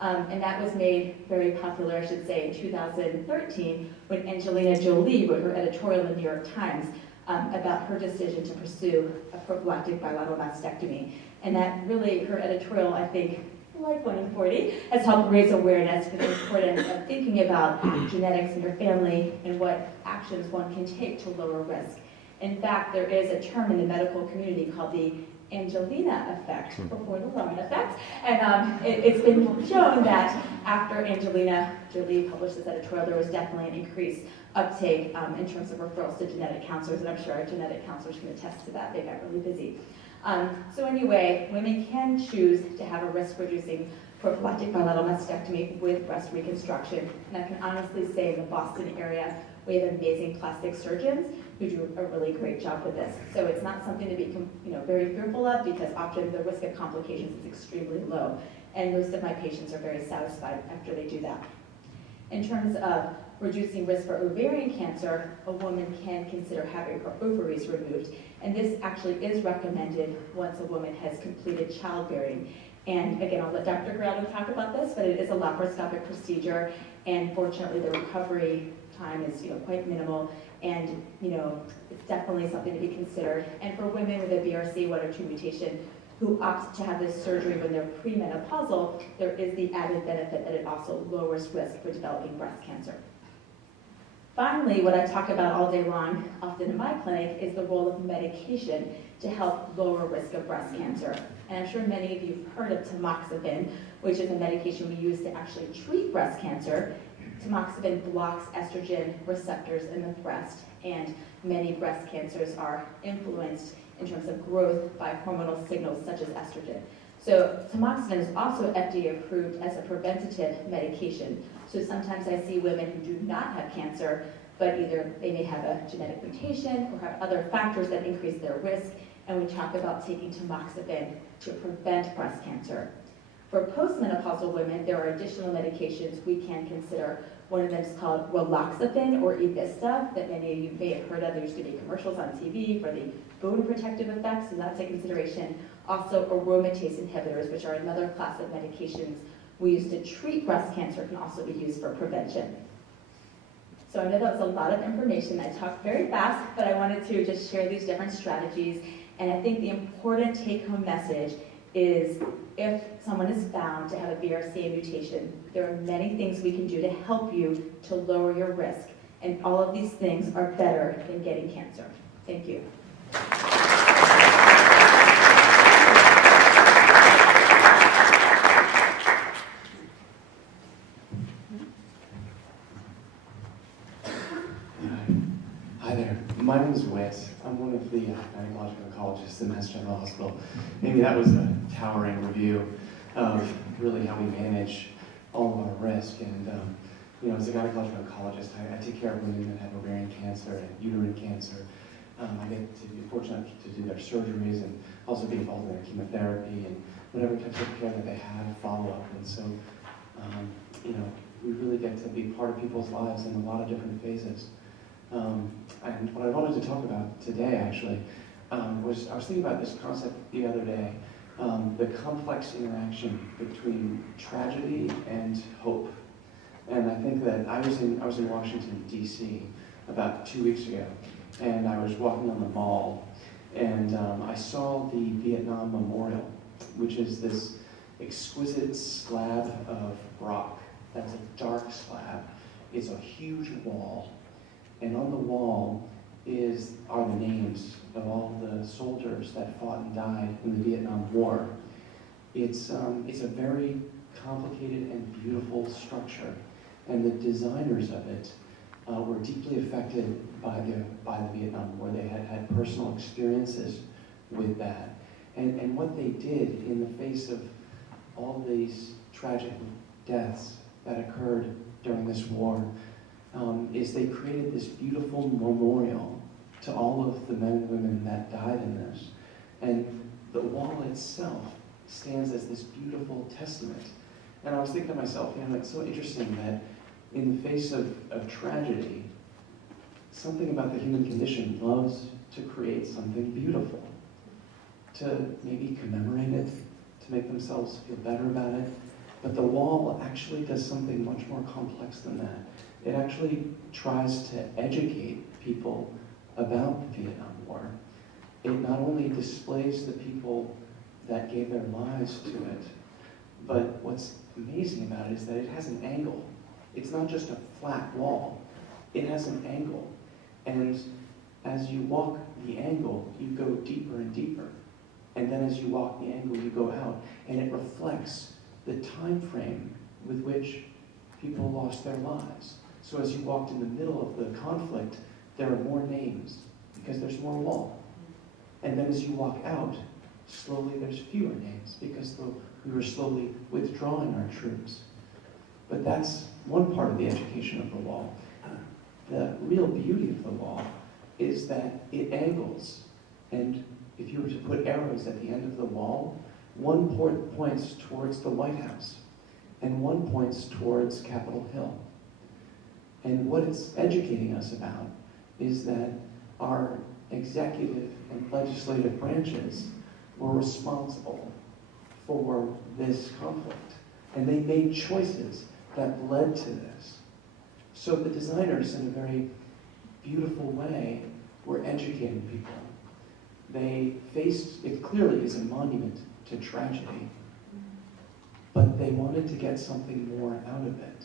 And that was made very popular, I should say, in 2013 when Angelina Jolie wrote her editorial in the New York Times about her decision to pursue a prophylactic bilateral mastectomy. And that really, her editorial, I think, like 1 in 40, has helped raise awareness for the importance of thinking about genetics in your family and what actions one can take to lower risk. In fact, there is a term in the medical community called the Angelina effect, before the Lauren effect, and it's been shown that after Angelina Jolie published this editorial, there was definitely an increased uptake in terms of referrals to genetic counselors, and I'm sure our genetic counselors can attest to that. They got really busy. So anyway, women can choose to have a risk-reducing prophylactic bilateral mastectomy with breast reconstruction, and I can honestly say in the Boston area, we have amazing plastic surgeons who do a really great job with this. So it's not something to be very fearful of, because often the risk of complications is extremely low. And most of my patients are very satisfied after they do that. In terms of reducing risk for ovarian cancer, a woman can consider having her ovaries removed. And this actually is recommended once a woman has completed childbearing. And again, I'll let Dr. Grado talk about this, but it is a laparoscopic procedure, and fortunately the recovery time is quite minimal, and it's definitely something to be considered. And for women with a BRCA1 or 2 mutation who opt to have this surgery when they're premenopausal, there is the added benefit that it also lowers risk for developing breast cancer. Finally, what I talk about all day long, often in my clinic, is the role of medication to help lower risk of breast cancer. And I'm sure many of you have heard of tamoxifen, which is a medication we use to actually treat breast cancer. Tamoxifen blocks estrogen receptors in the breast, and many breast cancers are influenced in terms of growth by hormonal signals such as estrogen. So tamoxifen is also FDA approved as a preventative medication. So sometimes I see women who do not have cancer, but either they may have a genetic mutation or have other factors that increase their risk, and we talk about taking tamoxifen to prevent breast cancer. For postmenopausal women, there are additional medications we can consider. One of them is called raloxifene or Evista, that many of you may have heard of. There used to be commercials on TV for the bone protective effects, so that's a consideration. Also, aromatase inhibitors, which are another class of medications we use to treat breast cancer, can also be used for prevention. So I know that was a lot of information. I talked very fast, but I wanted to just share these different strategies. And I think the important take-home message is if someone is found to have a BRCA mutation, there are many things we can do to help you to lower your risk. And all of these things are better than getting cancer. Thank you. Hi there, my name is Whit. I'm one of the gynecological oncologists at Mass General Hospital. Maybe that was a towering review of really how we manage all of our risk. And as a gynecological oncologist, I take care of women that have ovarian cancer and uterine cancer. I get to be fortunate to do their surgeries and also be involved in their chemotherapy and whatever types of care that they have, follow-up. And so, we really get to be part of people's lives in a lot of different phases. And what I wanted to talk about today, actually, was I was thinking about this concept the other day, the complex interaction between tragedy and hope. And I think that I was in Washington, D.C. about 2 weeks ago, and I was walking on the mall, and I saw the Vietnam Memorial, which is this exquisite slab of rock. That's a dark slab. It's a huge wall. And on the wall are the names of all the soldiers that fought and died in the Vietnam War. It's a very complicated and beautiful structure, and the designers of it were deeply affected by the Vietnam War. They had personal experiences with that, and what they did in the face of all these tragic deaths that occurred during this war. Is they created this beautiful memorial to all of the men and women that died in this. And the wall itself stands as this beautiful testament. And I was thinking to myself, it's so interesting that in the face of tragedy, something about the human condition loves to create something beautiful, to maybe commemorate it, to make themselves feel better about it. But the wall actually does something much more complex than that. It actually tries to educate people about the Vietnam War. It not only displays the people that gave their lives to it, but what's amazing about it is that it has an angle. It's not just a flat wall. It has an angle. And as you walk the angle, you go deeper and deeper. And then as you walk the angle, you go out. And it reflects the time frame with which people lost their lives. So as you walked in the middle of the conflict, there are more names because there's more wall. And then as you walk out, slowly there's fewer names because we were slowly withdrawing our troops. But that's one part of the education of the wall. The real beauty of the wall is that it angles. And if you were to put arrows at the end of the wall, one points towards the White House and one points towards Capitol Hill. And what it's educating us about is that our executive and legislative branches were responsible for this conflict. And they made choices that led to this. So the designers, in a very beautiful way, were educating people. They faced, it clearly is a monument to tragedy, but they wanted to get something more out of it.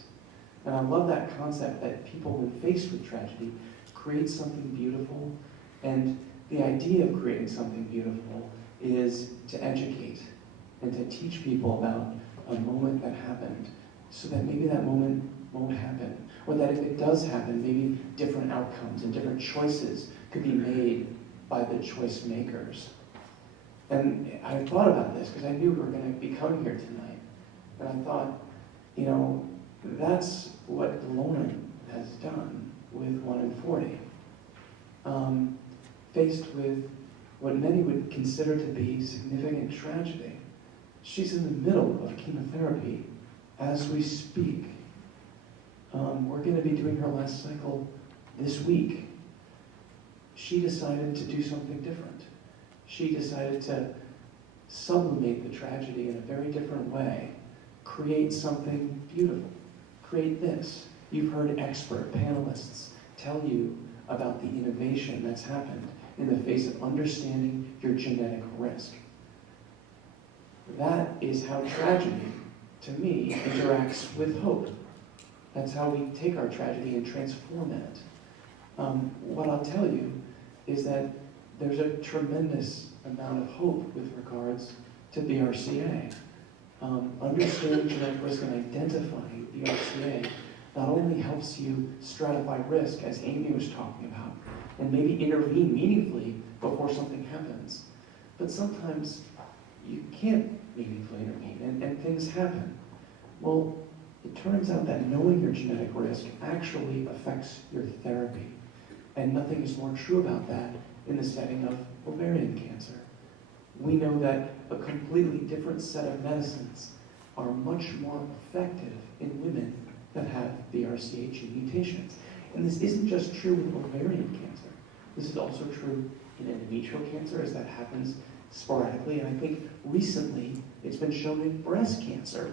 And I love that concept that people, when faced with tragedy, create something beautiful. And the idea of creating something beautiful is to educate and to teach people about a moment that happened, so that maybe that moment won't happen. Or that if it does happen, maybe different outcomes and different choices could be made by the choice makers. And I thought about this because I knew we were going to be coming here tonight. And I thought, you know, that's what Lauren has done with 1 in 40. Faced with what many would consider to be significant tragedy. She's in the middle of chemotherapy as we speak. We're going to be doing her last cycle this week. She decided to do something different. She decided to sublimate the tragedy in a very different way, create something beautiful, create this. You've heard expert panelists tell you about the innovation that's happened in the face of understanding your genetic risk. That is how tragedy, to me, interacts with hope. That's how we take our tragedy and transform it. What I'll tell you is that there's a tremendous amount of hope with regards to BRCA. Understanding genetic risk and identifying BRCA not only helps you stratify risk, as Amy was talking about, and maybe intervene meaningfully before something happens, but sometimes you can't meaningfully intervene, and things happen. Well, it turns out that knowing your genetic risk actually affects your therapy. And nothing is more true about that in the setting of ovarian cancer. We know that a completely different set of medicines are much more effective in women that have BRCA gene mutations. And this isn't just true with ovarian cancer. This is also true in endometrial cancer, as that happens sporadically. And I think recently it's been shown in breast cancer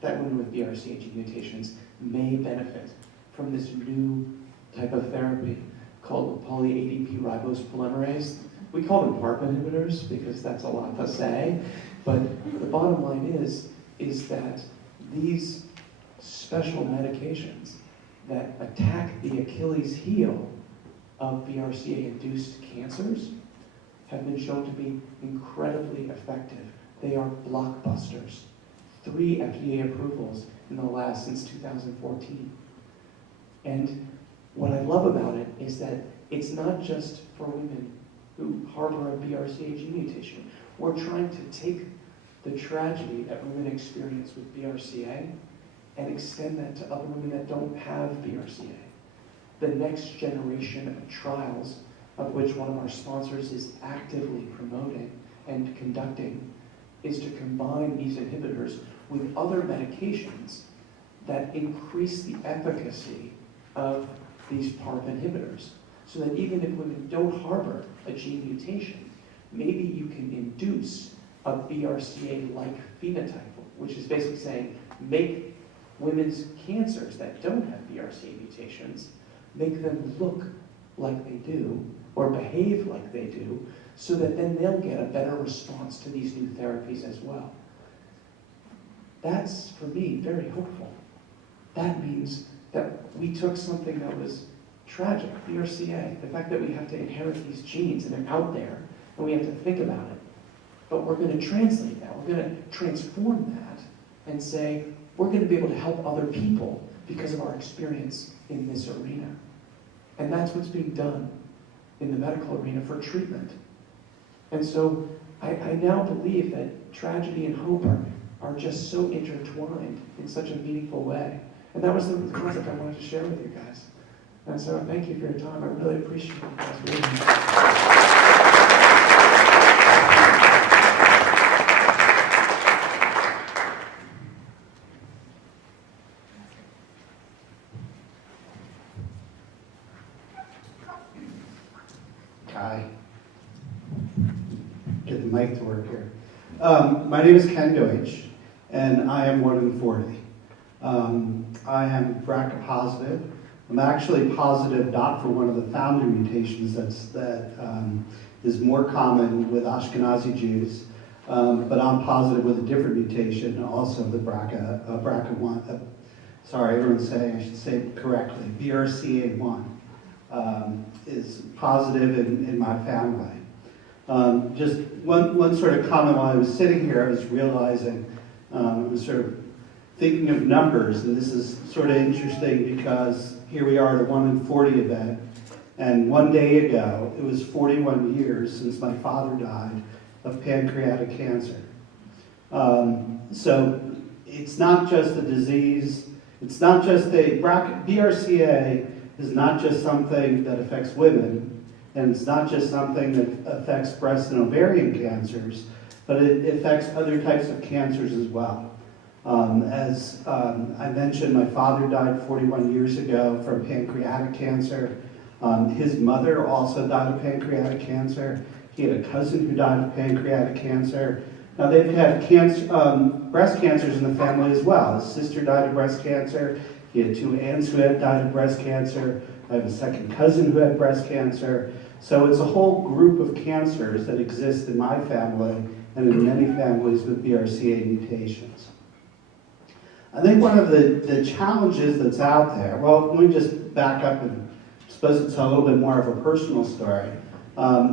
that women with BRCA gene mutations may benefit from this new type of therapy called poly-ADP ribose polymerase. We call them PARP inhibitors because that's a lot to say, but the bottom line is that these special medications that attack the Achilles heel of BRCA-induced cancers have been shown to be incredibly effective. They are blockbusters. 3 FDA approvals in the last since 2014. And what I love about it is that it's not just for women who harbor a BRCA gene mutation. We're trying to take the tragedy that women experience with BRCA and extend that to other women that don't have BRCA. The next generation of trials, of which one of our sponsors is actively promoting and conducting, is to combine these inhibitors with other medications that increase the efficacy of these PARP inhibitors. So that even if women don't harbor a gene mutation, maybe you can induce a BRCA-like phenotype, which is basically saying make women's cancers that don't have BRCA mutations, make them look like they do or behave like they do, so that then they'll get a better response to these new therapies as well. That's, for me, very hopeful. That means that we took something that was tragic, BRCA, the fact that we have to inherit these genes and they're out there, and we have to think about it. But we're going to translate that, we're going to transform that and say, we're going to be able to help other people because of our experience in this arena. And that's what's being done in the medical arena for treatment. And so I now believe that tragedy and hope are just so intertwined in such a meaningful way. And that was the concept I wanted to share with you guys. And so thank you for your time. I really appreciate you guys being here. Hi. Get the mic to work here. My name is Ken Deutsch, and I am 1 in 40. I am BRCA positive. I'm actually positive not for one of the founder mutations that is more common with Ashkenazi Jews, but I'm positive with a different mutation, also the BRCA1. Sorry, everyone's saying I should say it correctly. BRCA1 is positive in my family. Just one sort of comment while I was sitting here, I was realizing, I was sort of thinking of numbers, and this is sort of interesting because here we are at a 1 in 40 event, and 1 day ago, it was 41 years since my father died of pancreatic cancer. So it's not just a disease, it's not just BRCA is not just something that affects women, and it's not just something that affects breast and ovarian cancers, but it affects other types of cancers as well. As I mentioned, my father died 41 years ago from pancreatic cancer. His mother also died of pancreatic cancer. He had a cousin who died of pancreatic cancer. Now they've had breast cancers in the family as well. His sister died of breast cancer. He had 2 aunts who had died of breast cancer. I have a second cousin who had breast cancer. So it's a whole group of cancers that exist in my family and in many families with BRCA mutations. I think one of the challenges that's out there, well, let me just back up and suppose it's a little bit more of a personal story.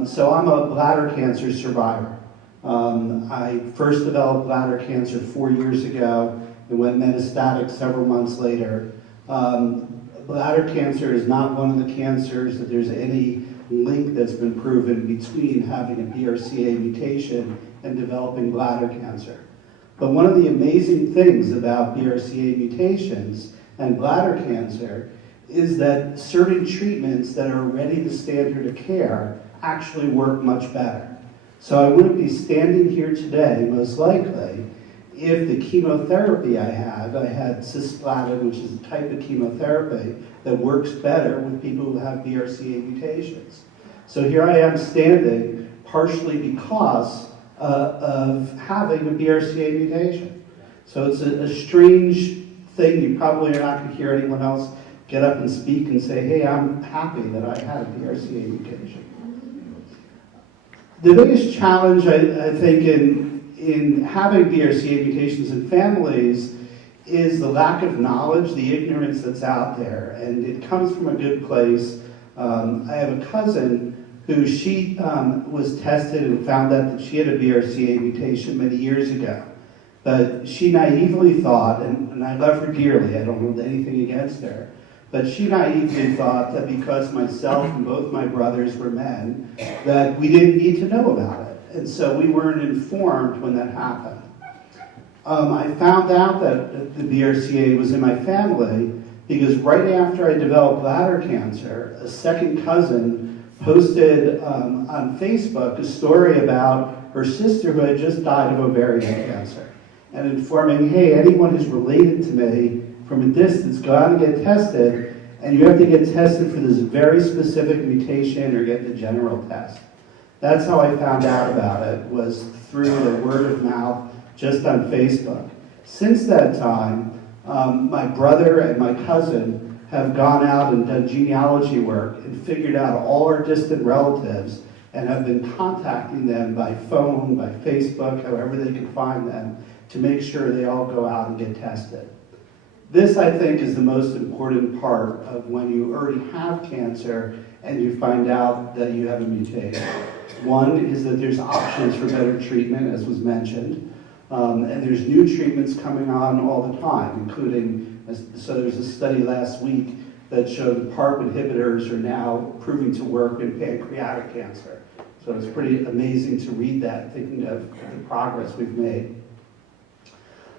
So I'm a bladder cancer survivor. I first developed bladder cancer 4 years ago and went metastatic several months later. Bladder cancer is not one of the cancers that there's any link that's been proven between having a BRCA mutation and developing bladder cancer. But one of the amazing things about BRCA mutations and bladder cancer is that certain treatments that are already the standard of care actually work much better. So I wouldn't be standing here today, most likely, if the chemotherapy I had cisplatin, which is a type of chemotherapy that works better with people who have BRCA mutations. So here I am standing partially because of having a BRCA mutation. So it's a strange thing. You probably are not going to hear anyone else get up and speak and say, hey, I'm happy that I had a BRCA mutation. The biggest challenge, I think, in having BRCA mutations in families is the lack of knowledge, the ignorance that's out there, and it comes from a good place. I have a cousin who she was tested and found out that she had a BRCA mutation many years ago. But she naively thought, and I love her dearly, I don't hold anything against her, but she naively thought that because myself and both my brothers were men, that we didn't need to know about it. And so we weren't informed when that happened. I found out that the BRCA was in my family because right after I developed bladder cancer, a second cousin posted on Facebook a story about her sister who had just died of ovarian cancer and informing, hey, anyone who's related to me from a distance, go out and get tested, and you have to get tested for this very specific mutation or get the general test. That's how I found out about it, was through the word of mouth just on Facebook. Since that time, my brother and my cousin have gone out and done genealogy work and figured out all our distant relatives and have been contacting them by phone, by Facebook, however they can find them, to make sure they all go out and get tested. This, I think, is the most important part of when you already have cancer and you find out that you have a mutation. One is that there's options for better treatment, as was mentioned, and there's new treatments coming on all the time, including, so there was a study last week that showed PARP inhibitors are now proving to work in pancreatic cancer. So it's pretty amazing to read that, thinking of the progress we've made.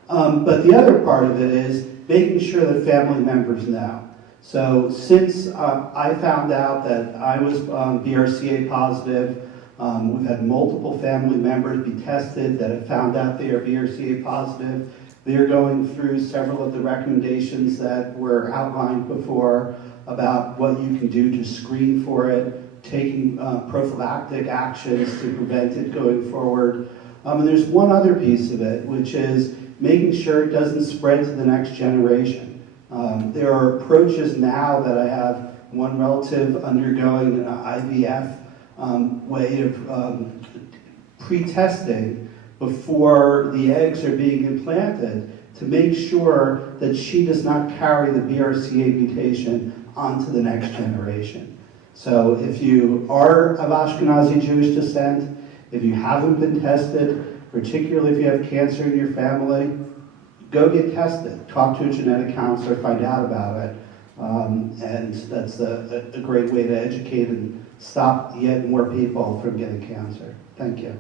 But the other part of it is making sure that family members know. So since I found out that I was BRCA positive, we've had multiple family members be tested that have found out they are BRCA positive. They're going through several of the recommendations that were outlined before about what you can do to screen for it, taking prophylactic actions to prevent it going forward. And there's one other piece of it, which is making sure it doesn't spread to the next generation. There are approaches now that I have one relative undergoing an IVF way of pre-testing before the eggs are being implanted to make sure that she does not carry the BRCA mutation onto the next generation. So if you are of Ashkenazi Jewish descent, if you haven't been tested, particularly if you have cancer in your family, go get tested. Talk to a genetic counselor, find out about it. And that's a great way to educate and stop yet more people from getting cancer. Thank you.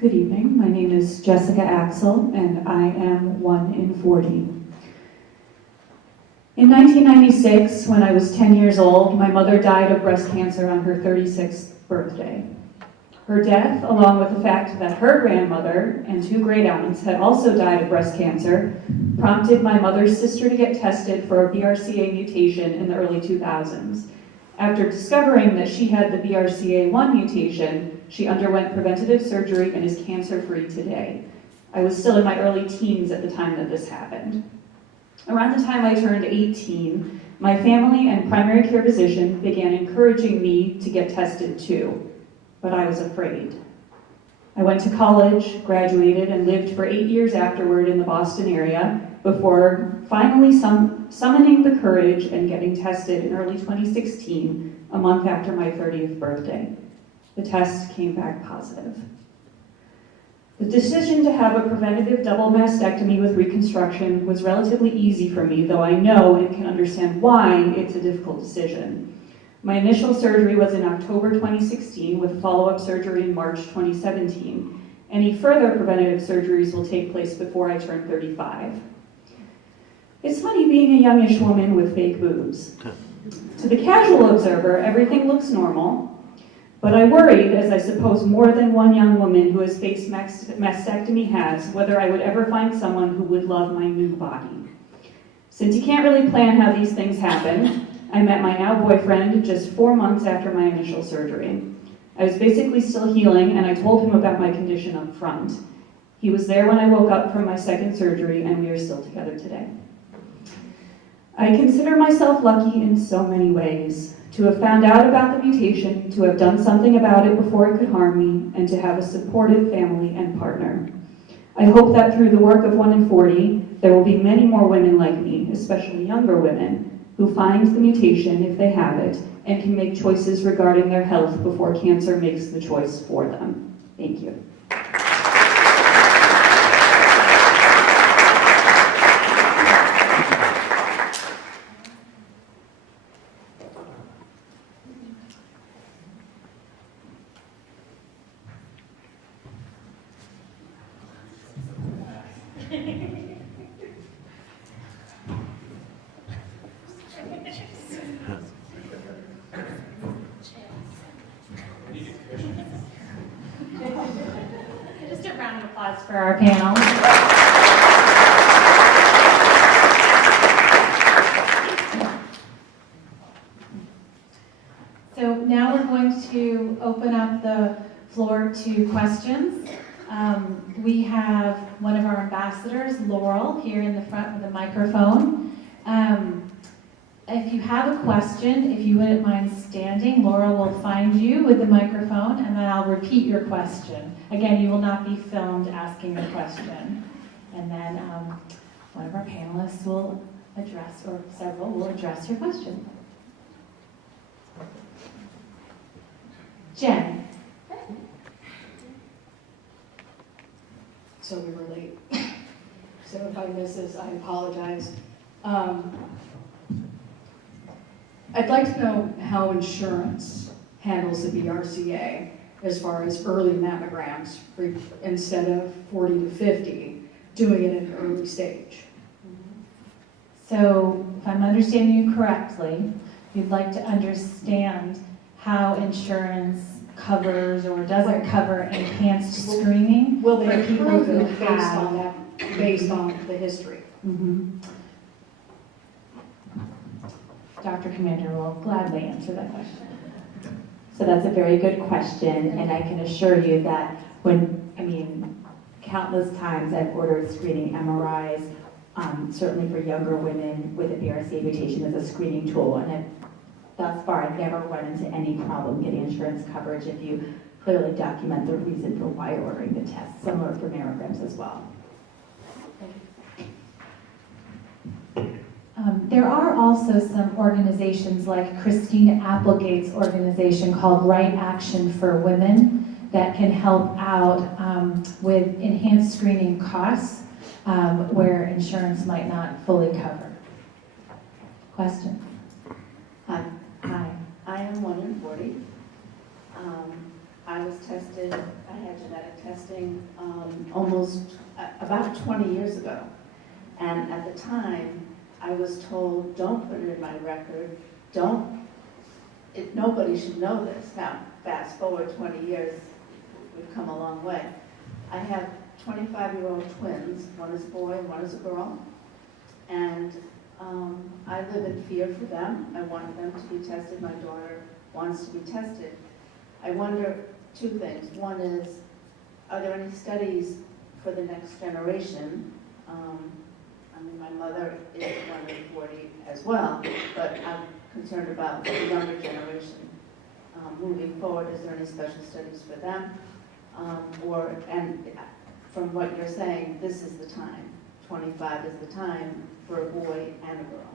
Good evening. My name is Jessica Axel, and I am 1 in 40. In 1996, when I was 10 years old, my mother died of breast cancer on her 36th birthday. Her death, along with the fact that her grandmother and 2 great-aunts had also died of breast cancer, prompted my mother's sister to get tested for a BRCA mutation in the early 2000s. After discovering that she had the BRCA1 mutation, she underwent preventative surgery and is cancer-free today. I was still in my early teens at the time that this happened. Around the time I turned 18, my family and primary care physician began encouraging me to get tested too, but I was afraid. I went to college, graduated, and lived for 8 years afterward in the Boston area before finally summoning the courage and getting tested in early 2016, a month after my 30th birthday. The test came back positive. The decision to have a preventative double mastectomy with reconstruction was relatively easy for me, though I know and can understand why it's a difficult decision. My initial surgery was in October 2016 with follow-up surgery in March 2017. Any further preventative surgeries will take place before I turn 35. It's funny being a youngish woman with fake boobs. To the casual observer, everything looks normal, but I worried, as I suppose more than one young woman who has faced mastectomy has, whether I would ever find someone who would love my new body. Since you can't really plan how these things happen, I met my now boyfriend just 4 months after my initial surgery. I was basically still healing, and I told him about my condition up front. He was there when I woke up from my second surgery, and we are still together today. I consider myself lucky in so many ways. To have found out about the mutation, to have done something about it before it could harm me, and to have a supportive family and partner. I hope that through the work of 1 in 40, there will be many more women like me, especially younger women, who find the mutation if they have it, and can make choices regarding their health before cancer makes the choice for them. Thank you. Just a round of applause for our panel. So now we're going to open up the floor to questions. We have one of our ambassadors, Laurel, here in the front with a microphone. If you have a question, if you wouldn't mind standing, Laura will find you with the microphone, and then I'll repeat your question. Again, you will not be filmed asking your question. And then one of our panelists will address, or several will address your question. Jen. So we were late. So if I miss this, I apologize. I'd like to know how insurance handles the BRCA as far as early mammograms instead of 40 to 50, doing it in an early stage. So if I'm understanding you correctly, you'd like to understand how insurance covers or doesn't cover enhanced screening Will they for people approve who it based have. on that, based on the history? Dr. Commander will gladly answer that question. So that's a very good question, and I can assure you that countless times I've ordered screening MRIs, certainly for younger women with a BRCA mutation as a screening tool, and thus far I've never run into any problem getting insurance coverage if you clearly document the reason for why you're ordering the test, similar for mammograms as well. There are also some organizations like Christina Applegate's organization called Right Action for Women that can help out with enhanced screening costs where insurance might not fully cover. Question? Hi. I am 1 in 40. I was tested, I had genetic testing about 20 years ago. And at the time, I was told, don't put it in my record, nobody should know this. Now, fast forward 20 years, we've come a long way. I have 25-year-old twins, one is a boy and one is a girl. And I live in fear for them. I want them to be tested. My daughter wants to be tested. I wonder two things. One is, are there any studies for the next generation? My mother is 1 in 40 as well, but I'm concerned about the younger generation. Moving forward, is there any special studies for them? And from what you're saying, this is the time. 25 is the time for a boy and a girl.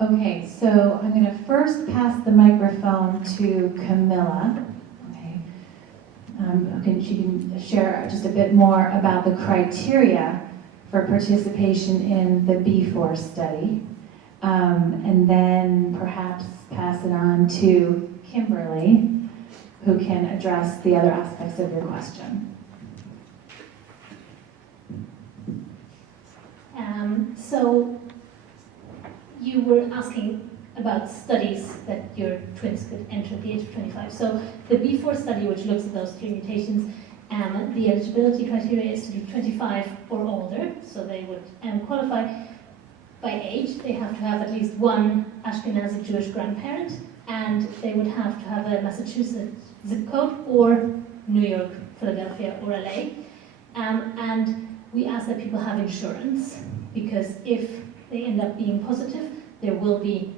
Okay, so I'm going to first pass the microphone to Camilla. Okay. She can share just a bit more about the criteria for participation in the B4 study, and then perhaps pass it on to Kimberly, who can address the other aspects of your question. So you were asking about studies that your twins could enter at the age of 25. So the B4 study, which looks at those 3 mutations, the eligibility criteria is to be 25 or older, so they would qualify by age. They have to have at least one Ashkenazi Jewish grandparent, and they would have to have a Massachusetts zip code or New York, Philadelphia, or LA. And we ask that people have insurance, because if they end up being positive, there will be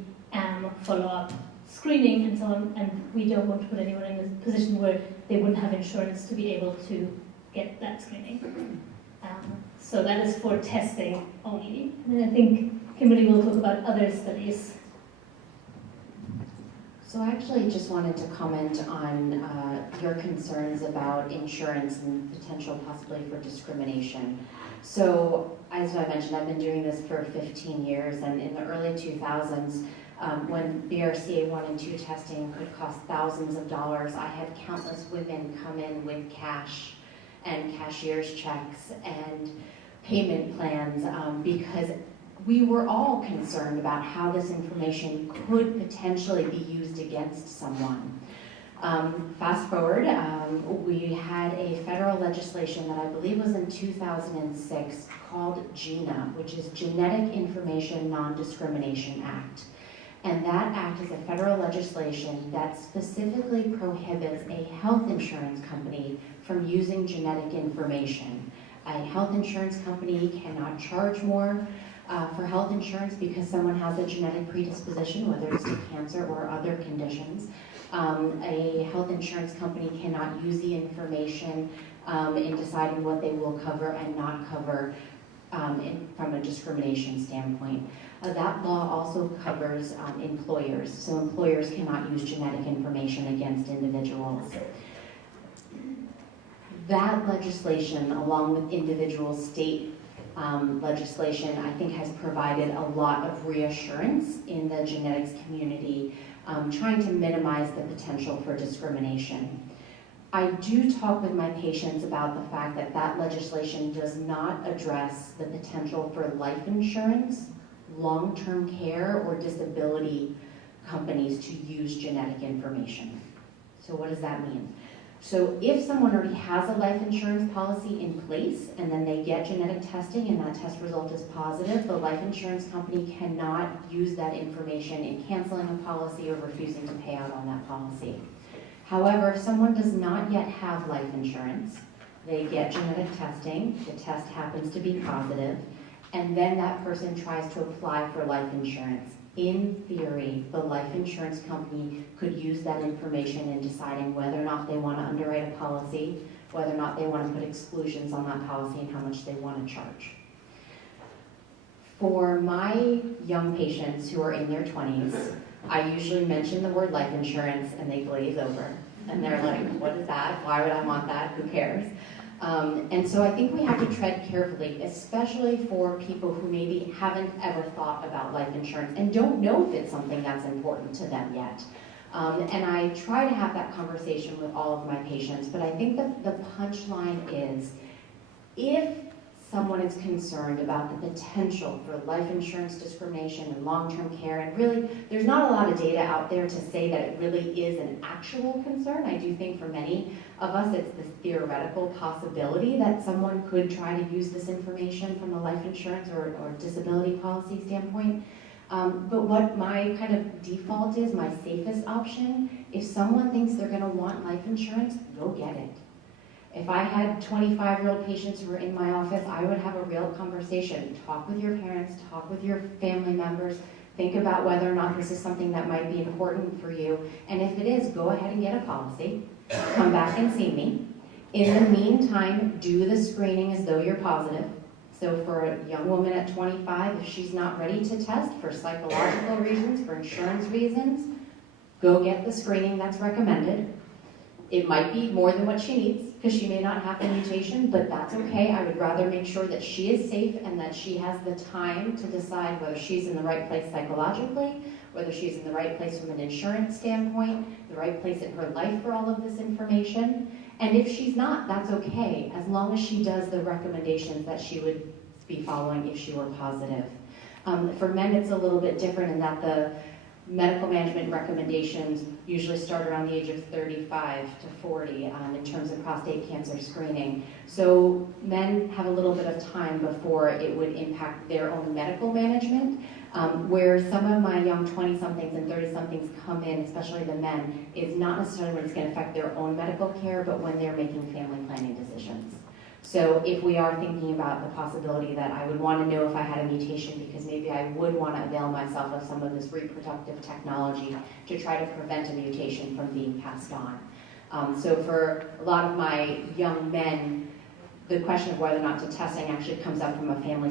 follow-up screening and so on, and we don't want to put anyone in a position where they wouldn't have insurance to be able to get that screening. So that is for testing only. And then I think Kimberly will talk about other studies. So I actually just wanted to comment on your concerns about insurance and potential possibly for discrimination. So as I mentioned, I've been doing this for 15 years, and in the early 2000s, when BRCA 1 and 2 testing could cost thousands of dollars, I had countless women come in with cash and cashier's checks and payment plans because we were all concerned about how this information could potentially be used against someone. Fast forward, we had a federal legislation that I believe was in 2006 called GINA, which is Genetic Information Non-Discrimination Act. And that act is a federal legislation that specifically prohibits a health insurance company from using genetic information. A health insurance company cannot charge more for health insurance because someone has a genetic predisposition, whether it's to cancer or other conditions. A health insurance company cannot use the information in deciding what they will cover and not cover from a discrimination standpoint. That law also covers employers, so employers cannot use genetic information against individuals. That legislation, along with individual state legislation, I think has provided a lot of reassurance in the genetics community, trying to minimize the potential for discrimination. I do talk with my patients about the fact that that legislation does not address the potential for life insurance, long-term care, or disability companies to use genetic information. So what does that mean? So if someone already has a life insurance policy in place and then they get genetic testing and that test result is positive, the life insurance company cannot use that information in canceling a policy or refusing to pay out on that policy. However, if someone does not yet have life insurance, they get genetic testing, the test happens to be positive, and then that person tries to apply for life insurance. In theory, the life insurance company could use that information in deciding whether or not they want to underwrite a policy, whether or not they want to put exclusions on that policy, and how much they want to charge. For my young patients who are in their 20s, I usually mention the word life insurance and they glaze over. And they're like, what is that? Why would I want that? Who cares? And so I think we have to tread carefully, especially for people who maybe haven't ever thought about life insurance and don't know if it's something that's important to them yet. And I try to have that conversation with all of my patients, but I think that the punchline is, if someone is concerned about the potential for life insurance discrimination and long-term care, and really, there's not a lot of data out there to say that it really is an actual concern. I do think for many of us, it's this theoretical possibility that someone could try to use this information from a life insurance or disability policy standpoint. But what my kind of default is, my safest option, if someone thinks they're gonna want life insurance, go get it. If I had 25-year-old patients who were in my office, I would have a real conversation. Talk with your parents, talk with your family members, think about whether or not this is something that might be important for you. And if it is, go ahead and get a policy. Come back and see me. In the meantime, do the screening as though you're positive. So for a young woman at 25, if she's not ready to test for psychological reasons, for insurance reasons, go get the screening that's recommended. It might be more than what she needs, because she may not have the mutation, but that's okay. I would rather make sure that she is safe and that she has the time to decide whether she's in the right place psychologically, whether she's in the right place from an insurance standpoint, the right place in her life for all of this information. And if she's not, that's okay, as long as she does the recommendations that she would be following if she were positive. For men, it's a little bit different in that the medical management recommendations usually start around the age of 35 to 40 in terms of prostate cancer screening. So men have a little bit of time before it would impact their own medical management. Where some of my young 20-somethings and 30-somethings come in, especially the men, is not necessarily when it's going to affect their own medical care, but when they're making family planning decisions. So if we are thinking about the possibility that I would want to know if I had a mutation because maybe I would want to avail myself of some of this reproductive technology to try to prevent a mutation from being passed on. So for a lot of my young men, the question of whether or not to testing actually comes up from a family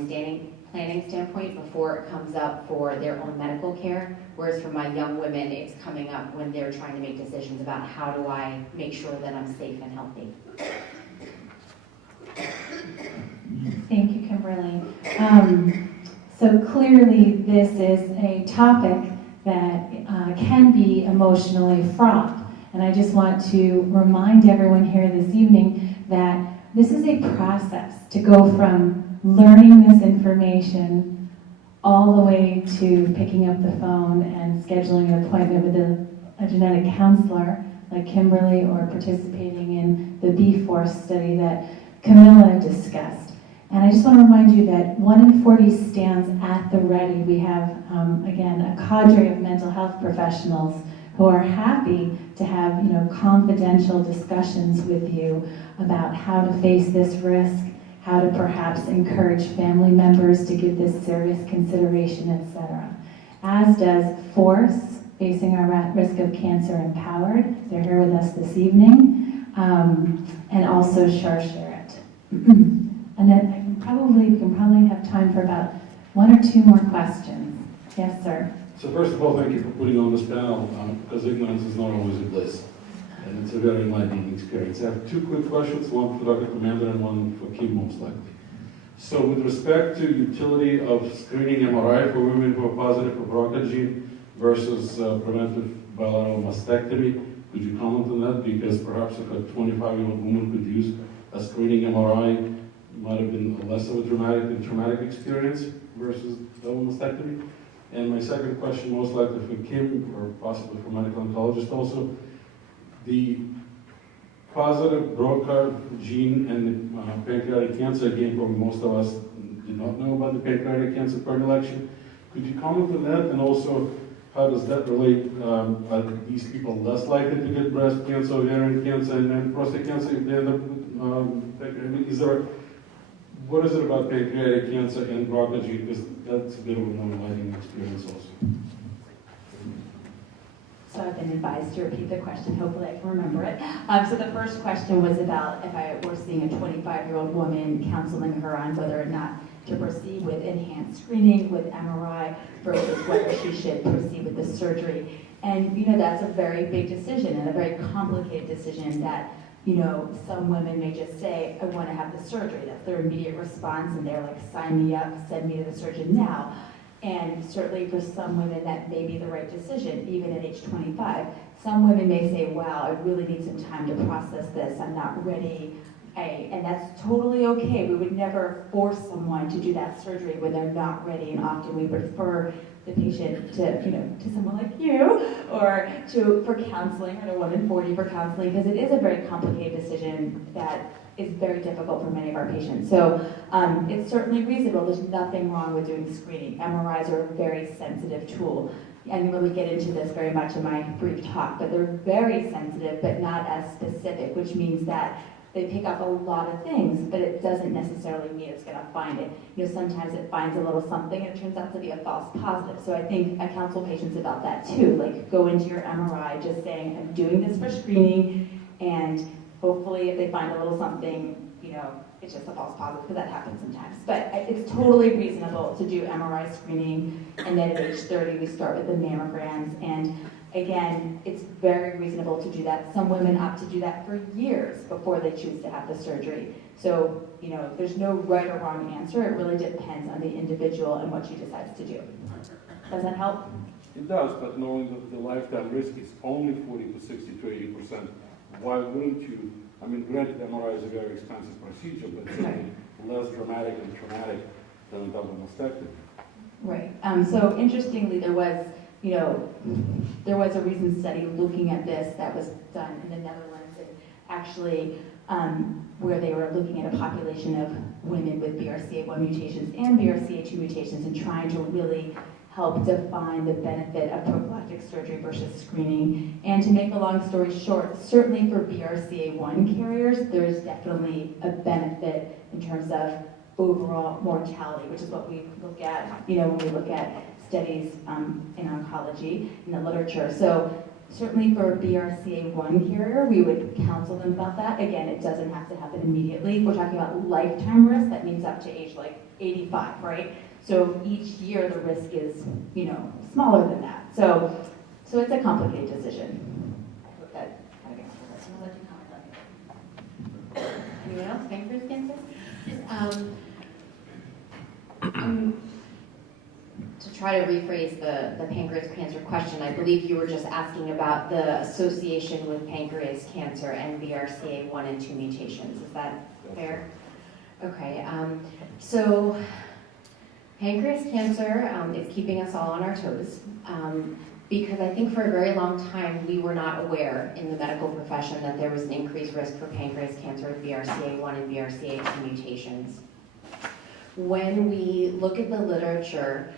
planning standpoint before it comes up for their own medical care, whereas for my young women, it's coming up when they're trying to make decisions about how do I make sure that I'm safe and healthy. Thank you, Kimberly. So clearly this is a topic that can be emotionally fraught. And I just want to remind everyone here this evening that this is a process to go from learning this information all the way to picking up the phone and scheduling an appointment with a genetic counselor like Kimberly, or participating in the B-Force study that Camilla discussed. And I just want to remind you that 1 in 40 stands at the ready. We have, again, a cadre of mental health professionals who are happy to have, confidential discussions with you about how to face this risk, how to perhaps encourage family members to give this serious consideration, etc. As does FORCE, Facing Our Risk of Cancer Empowered. They're here with us this evening. And also Sharsheret. Annette, we can probably have time for about 1 or 2 more questions. Yes, sir. So first of all, thank you for putting on this panel, because ignorance is not always a bliss. And it's a very enlightening experience. I have 2 quick questions, one for Dr. Commander and one for Kim, most likely. So with respect to utility of screening MRI for women who are positive for BRCA gene versus preventive bilateral mastectomy, could you comment on that? Because perhaps if a 25-year-old woman could use a screening MRI, it might have been less of a dramatic and traumatic experience versus double mastectomy. And my second question, most likely for Kim, or possibly for medical oncologist also, the positive BRCA gene and pancreatic cancer, again, probably most of us did not know about the pancreatic cancer predilection. Could you comment on that? And also, how does that relate? Are these people less likely to get breast cancer, ovarian cancer, and prostate cancer if they end up with, what is it about pancreatic cancer and BRCA gene? Because that's a bit of a non-enlightening experience also. So I've been advised to repeat the question, hopefully I can remember it. So the first question was about if I were seeing a 25-year-old woman, counseling her on whether or not to proceed with enhanced screening with MRI versus whether she should proceed with the surgery. And that's a very big decision and a very complicated decision that some women may just say, I want to have the surgery. That's their immediate response, and they're like, sign me up, send me to the surgeon now. And certainly for some women, that may be the right decision, even at age 25. Some women may say, wow, I really need some time to process this. I'm not ready. And that's totally okay. We would never force someone to do that surgery when they're not ready, and often we refer the patient to someone like you, or for counseling, or to 1 in 40 for counseling, because it is a very complicated decision that is very difficult for many of our patients. So it's certainly reasonable. There's nothing wrong with doing screening. MRIs are a very sensitive tool. And we'll get into this very much in my brief talk, but they're very sensitive, but not as specific, which means that they pick up a lot of things, but it doesn't necessarily mean it's going to find it. Sometimes it finds a little something and it turns out to be a false positive. So I think I counsel patients about that too. Like, go into your MRI just saying, I'm doing this for screening, and hopefully if they find a little something, it's just a false positive, because that happens sometimes. But it's totally reasonable to do MRI screening, and then at age 30 we start with the mammograms. And again, it's very reasonable to do that. Some women opt to do that for years before they choose to have the surgery. So, there's no right or wrong answer. It really depends on the individual and what she decides to do. Does that help? It does, but knowing that the lifetime risk is only 40 to 60 to 80%, why wouldn't you? I mean, granted, MRI is a very expensive procedure, but certainly less dramatic and traumatic than a double mastectomy. Right. So interestingly, there was a recent study looking at this that was done in the Netherlands, and actually where they were looking at a population of women with BRCA1 mutations and BRCA2 mutations, and trying to really help define the benefit of prophylactic surgery versus screening. And to make a long story short, certainly for BRCA1 carriers, there's definitely a benefit in terms of overall mortality, which is what we look at, when we look at studies in oncology, in the literature. So certainly for a BRCA1 carrier, we would counsel them about that. Again, it doesn't have to happen immediately. We're talking about lifetime risk. That means up to age like 85, right? So each year the risk is, smaller than that. So it's a complicated decision. I hope that kind of answers it. I'll let you comment on it. Anyone else? Pancreas cancer? To try to rephrase the pancreas cancer question, I believe you were just asking about the association with pancreas cancer and BRCA1 and 2 mutations. Is that fair? Okay. So pancreas cancer is keeping us all on our toes, because I think for a very long time we were not aware in the medical profession that there was an increased risk for pancreas cancer with BRCA1 and BRCA2 mutations. When we look at the literature,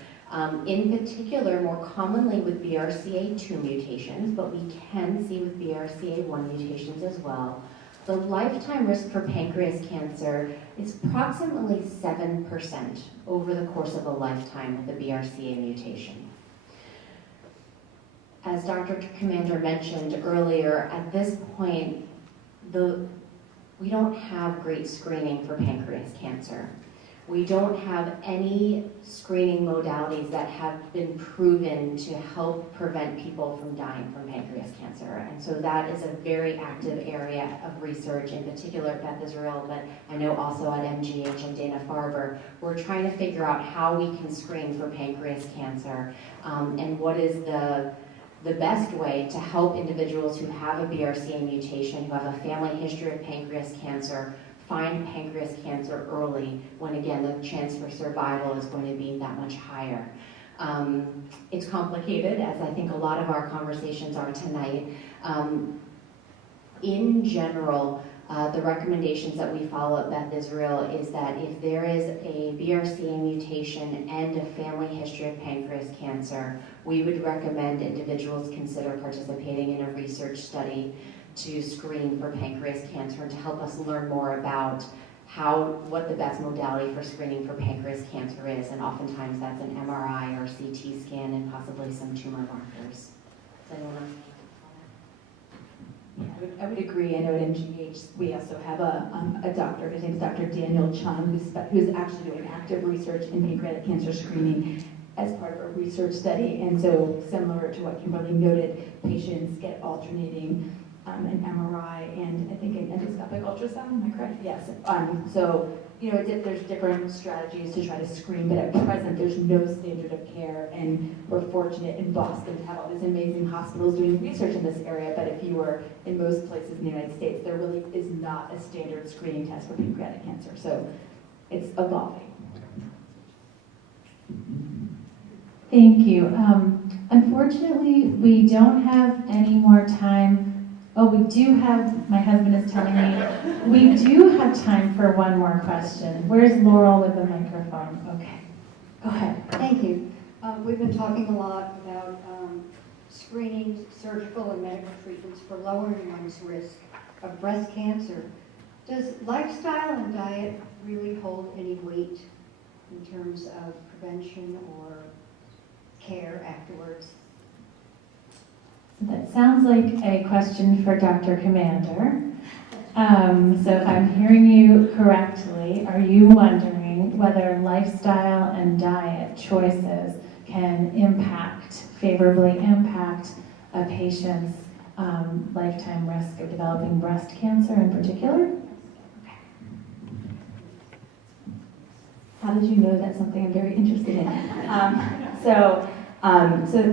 in particular, more commonly with BRCA2 mutations, but we can see with BRCA1 mutations as well, the lifetime risk for pancreas cancer is approximately 7% over the course of a lifetime with a BRCA mutation. As Dr. Commander mentioned earlier, at this point, we don't have great screening for pancreas cancer. We don't have any screening modalities that have been proven to help prevent people from dying from pancreas cancer. And so that is a very active area of research, in particular at Beth Israel, but I know also at MGH and Dana-Farber. We're trying to figure out how we can screen for pancreas cancer, and what is the best way to help individuals who have a BRCA mutation, who have a family history of pancreas cancer, find pancreas cancer early, when again the chance for survival is going to be that much higher. It's complicated, as I think a lot of our conversations are tonight. In general, the recommendations that we follow at Beth Israel is that if there is a BRCA mutation and a family history of pancreas cancer, we would recommend individuals consider participating in a research study to screen for pancreas cancer and to help us learn more about what the best modality for screening for pancreas cancer is, and oftentimes that's an MRI or CT scan and possibly some tumor markers. Does anyone else? I would agree. I know at MGH we also have a doctor, his name is Dr. Daniel Chung, who's actually doing active research in pancreatic cancer screening as part of a research study. And so similar to what Kimberly noted, patients get alternating an MRI and I think an endoscopic ultrasound, am I correct? Yes. So, you know, there's different strategies to try to screen, but at present there's no standard of care, and we're fortunate in Boston to have all these amazing hospitals doing research in this area, but if you were in most places in the United States, there really is not a standard screening test for pancreatic cancer, so it's evolving. Thank you. Unfortunately, we don't have any more time. Oh, we do have, my husband is telling me, we do have time for one more question. Where's Laurel with the microphone? Okay, go ahead. Thank you. We've been talking a lot about screening, surgical and medical treatments for lowering one's risk of breast cancer. Does lifestyle and diet really hold any weight in terms of prevention or care afterwards? That sounds like a question for Dr. Commander. So if I'm hearing you correctly, are you wondering whether lifestyle and diet choices can favorably impact a patient's lifetime risk of developing breast cancer in particular? How did you know that's something I'm very interested in? So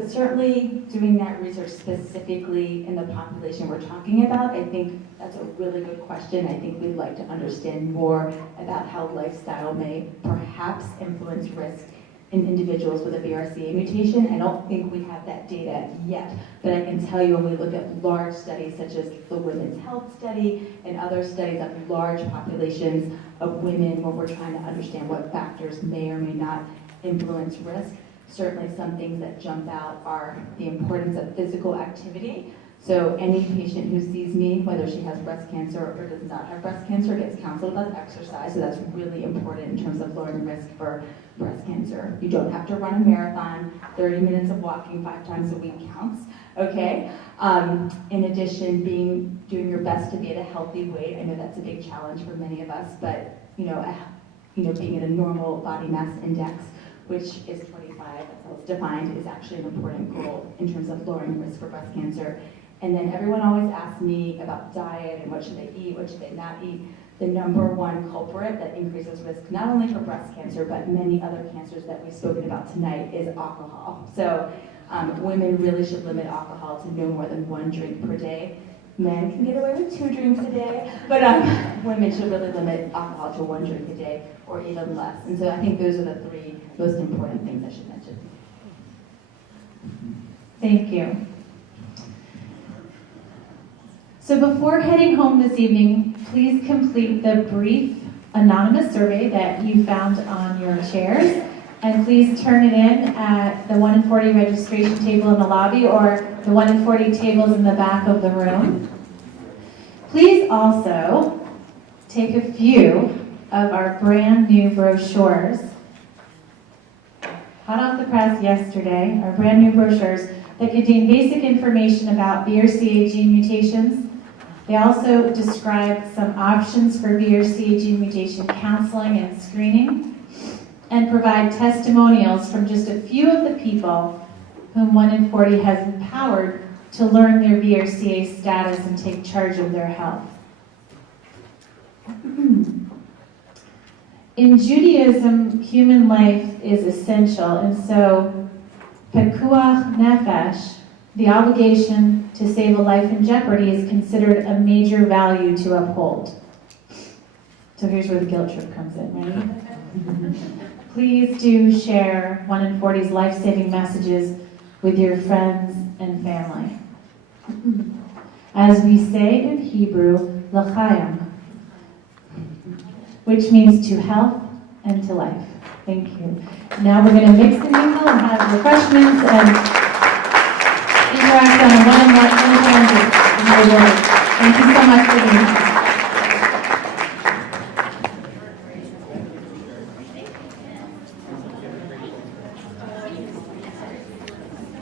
certainly doing that research specifically in the population we're talking about, I think that's a really good question. I think we'd like to understand more about how lifestyle may perhaps influence risk in individuals with a BRCA mutation. I don't think we have that data yet, but I can tell you when we look at large studies such as the Women's Health Study and other studies of large populations of women where we're trying to understand what factors may or may not influence risk, certainly some things that jump out are the importance of physical activity. So any patient who sees me, whether she has breast cancer or does not have breast cancer, gets counseled about exercise. So that's really important in terms of lowering risk for breast cancer. You don't have to run a marathon. 30 minutes of walking 5 times a week counts, okay? In addition, doing your best to be at a healthy weight. I know that's a big challenge for many of us, but being at a normal body mass index, which is 25, that's how it's defined, is actually an important goal in terms of lowering risk for breast cancer. And then everyone always asks me about diet and what should they eat, what should they not eat. The number one culprit that increases risk, not only for breast cancer, but many other cancers that we've spoken about tonight, is alcohol. So women really should limit alcohol to no more than 1 drink per day. Men can get away with 2 drinks a day, but women should really limit alcohol to 1 drink a day or even less. And so I think those are the 3 most important things I should mention. Thank you. So before heading home this evening, please complete the brief anonymous survey that you found on your chairs, and please turn it in at the 1 in 40 registration table in the lobby or the 1 in 40 tables in the back of the room. Please also take a few of our brand new brochures, hot off the press yesterday, our brand new brochures that contain basic information about BRCA gene mutations. They also describe some options for BRCA gene mutation counseling and screening, and provide testimonials from just a few of the people whom 1 in 40 has empowered to learn their BRCA status and take charge of their health. In Judaism, human life is essential, and so pekuach nefesh, the obligation to save a life in jeopardy, is considered a major value to uphold. So here's where the guilt trip comes in, right? Please do share 1 in 40's life-saving messages with your friends and family. As we say in Hebrew, l'chaim, which means to health and to life. Thank you. Now we're going to mix and mingle and have refreshments and interact on a one-on-one basis. Thank you so much for being here.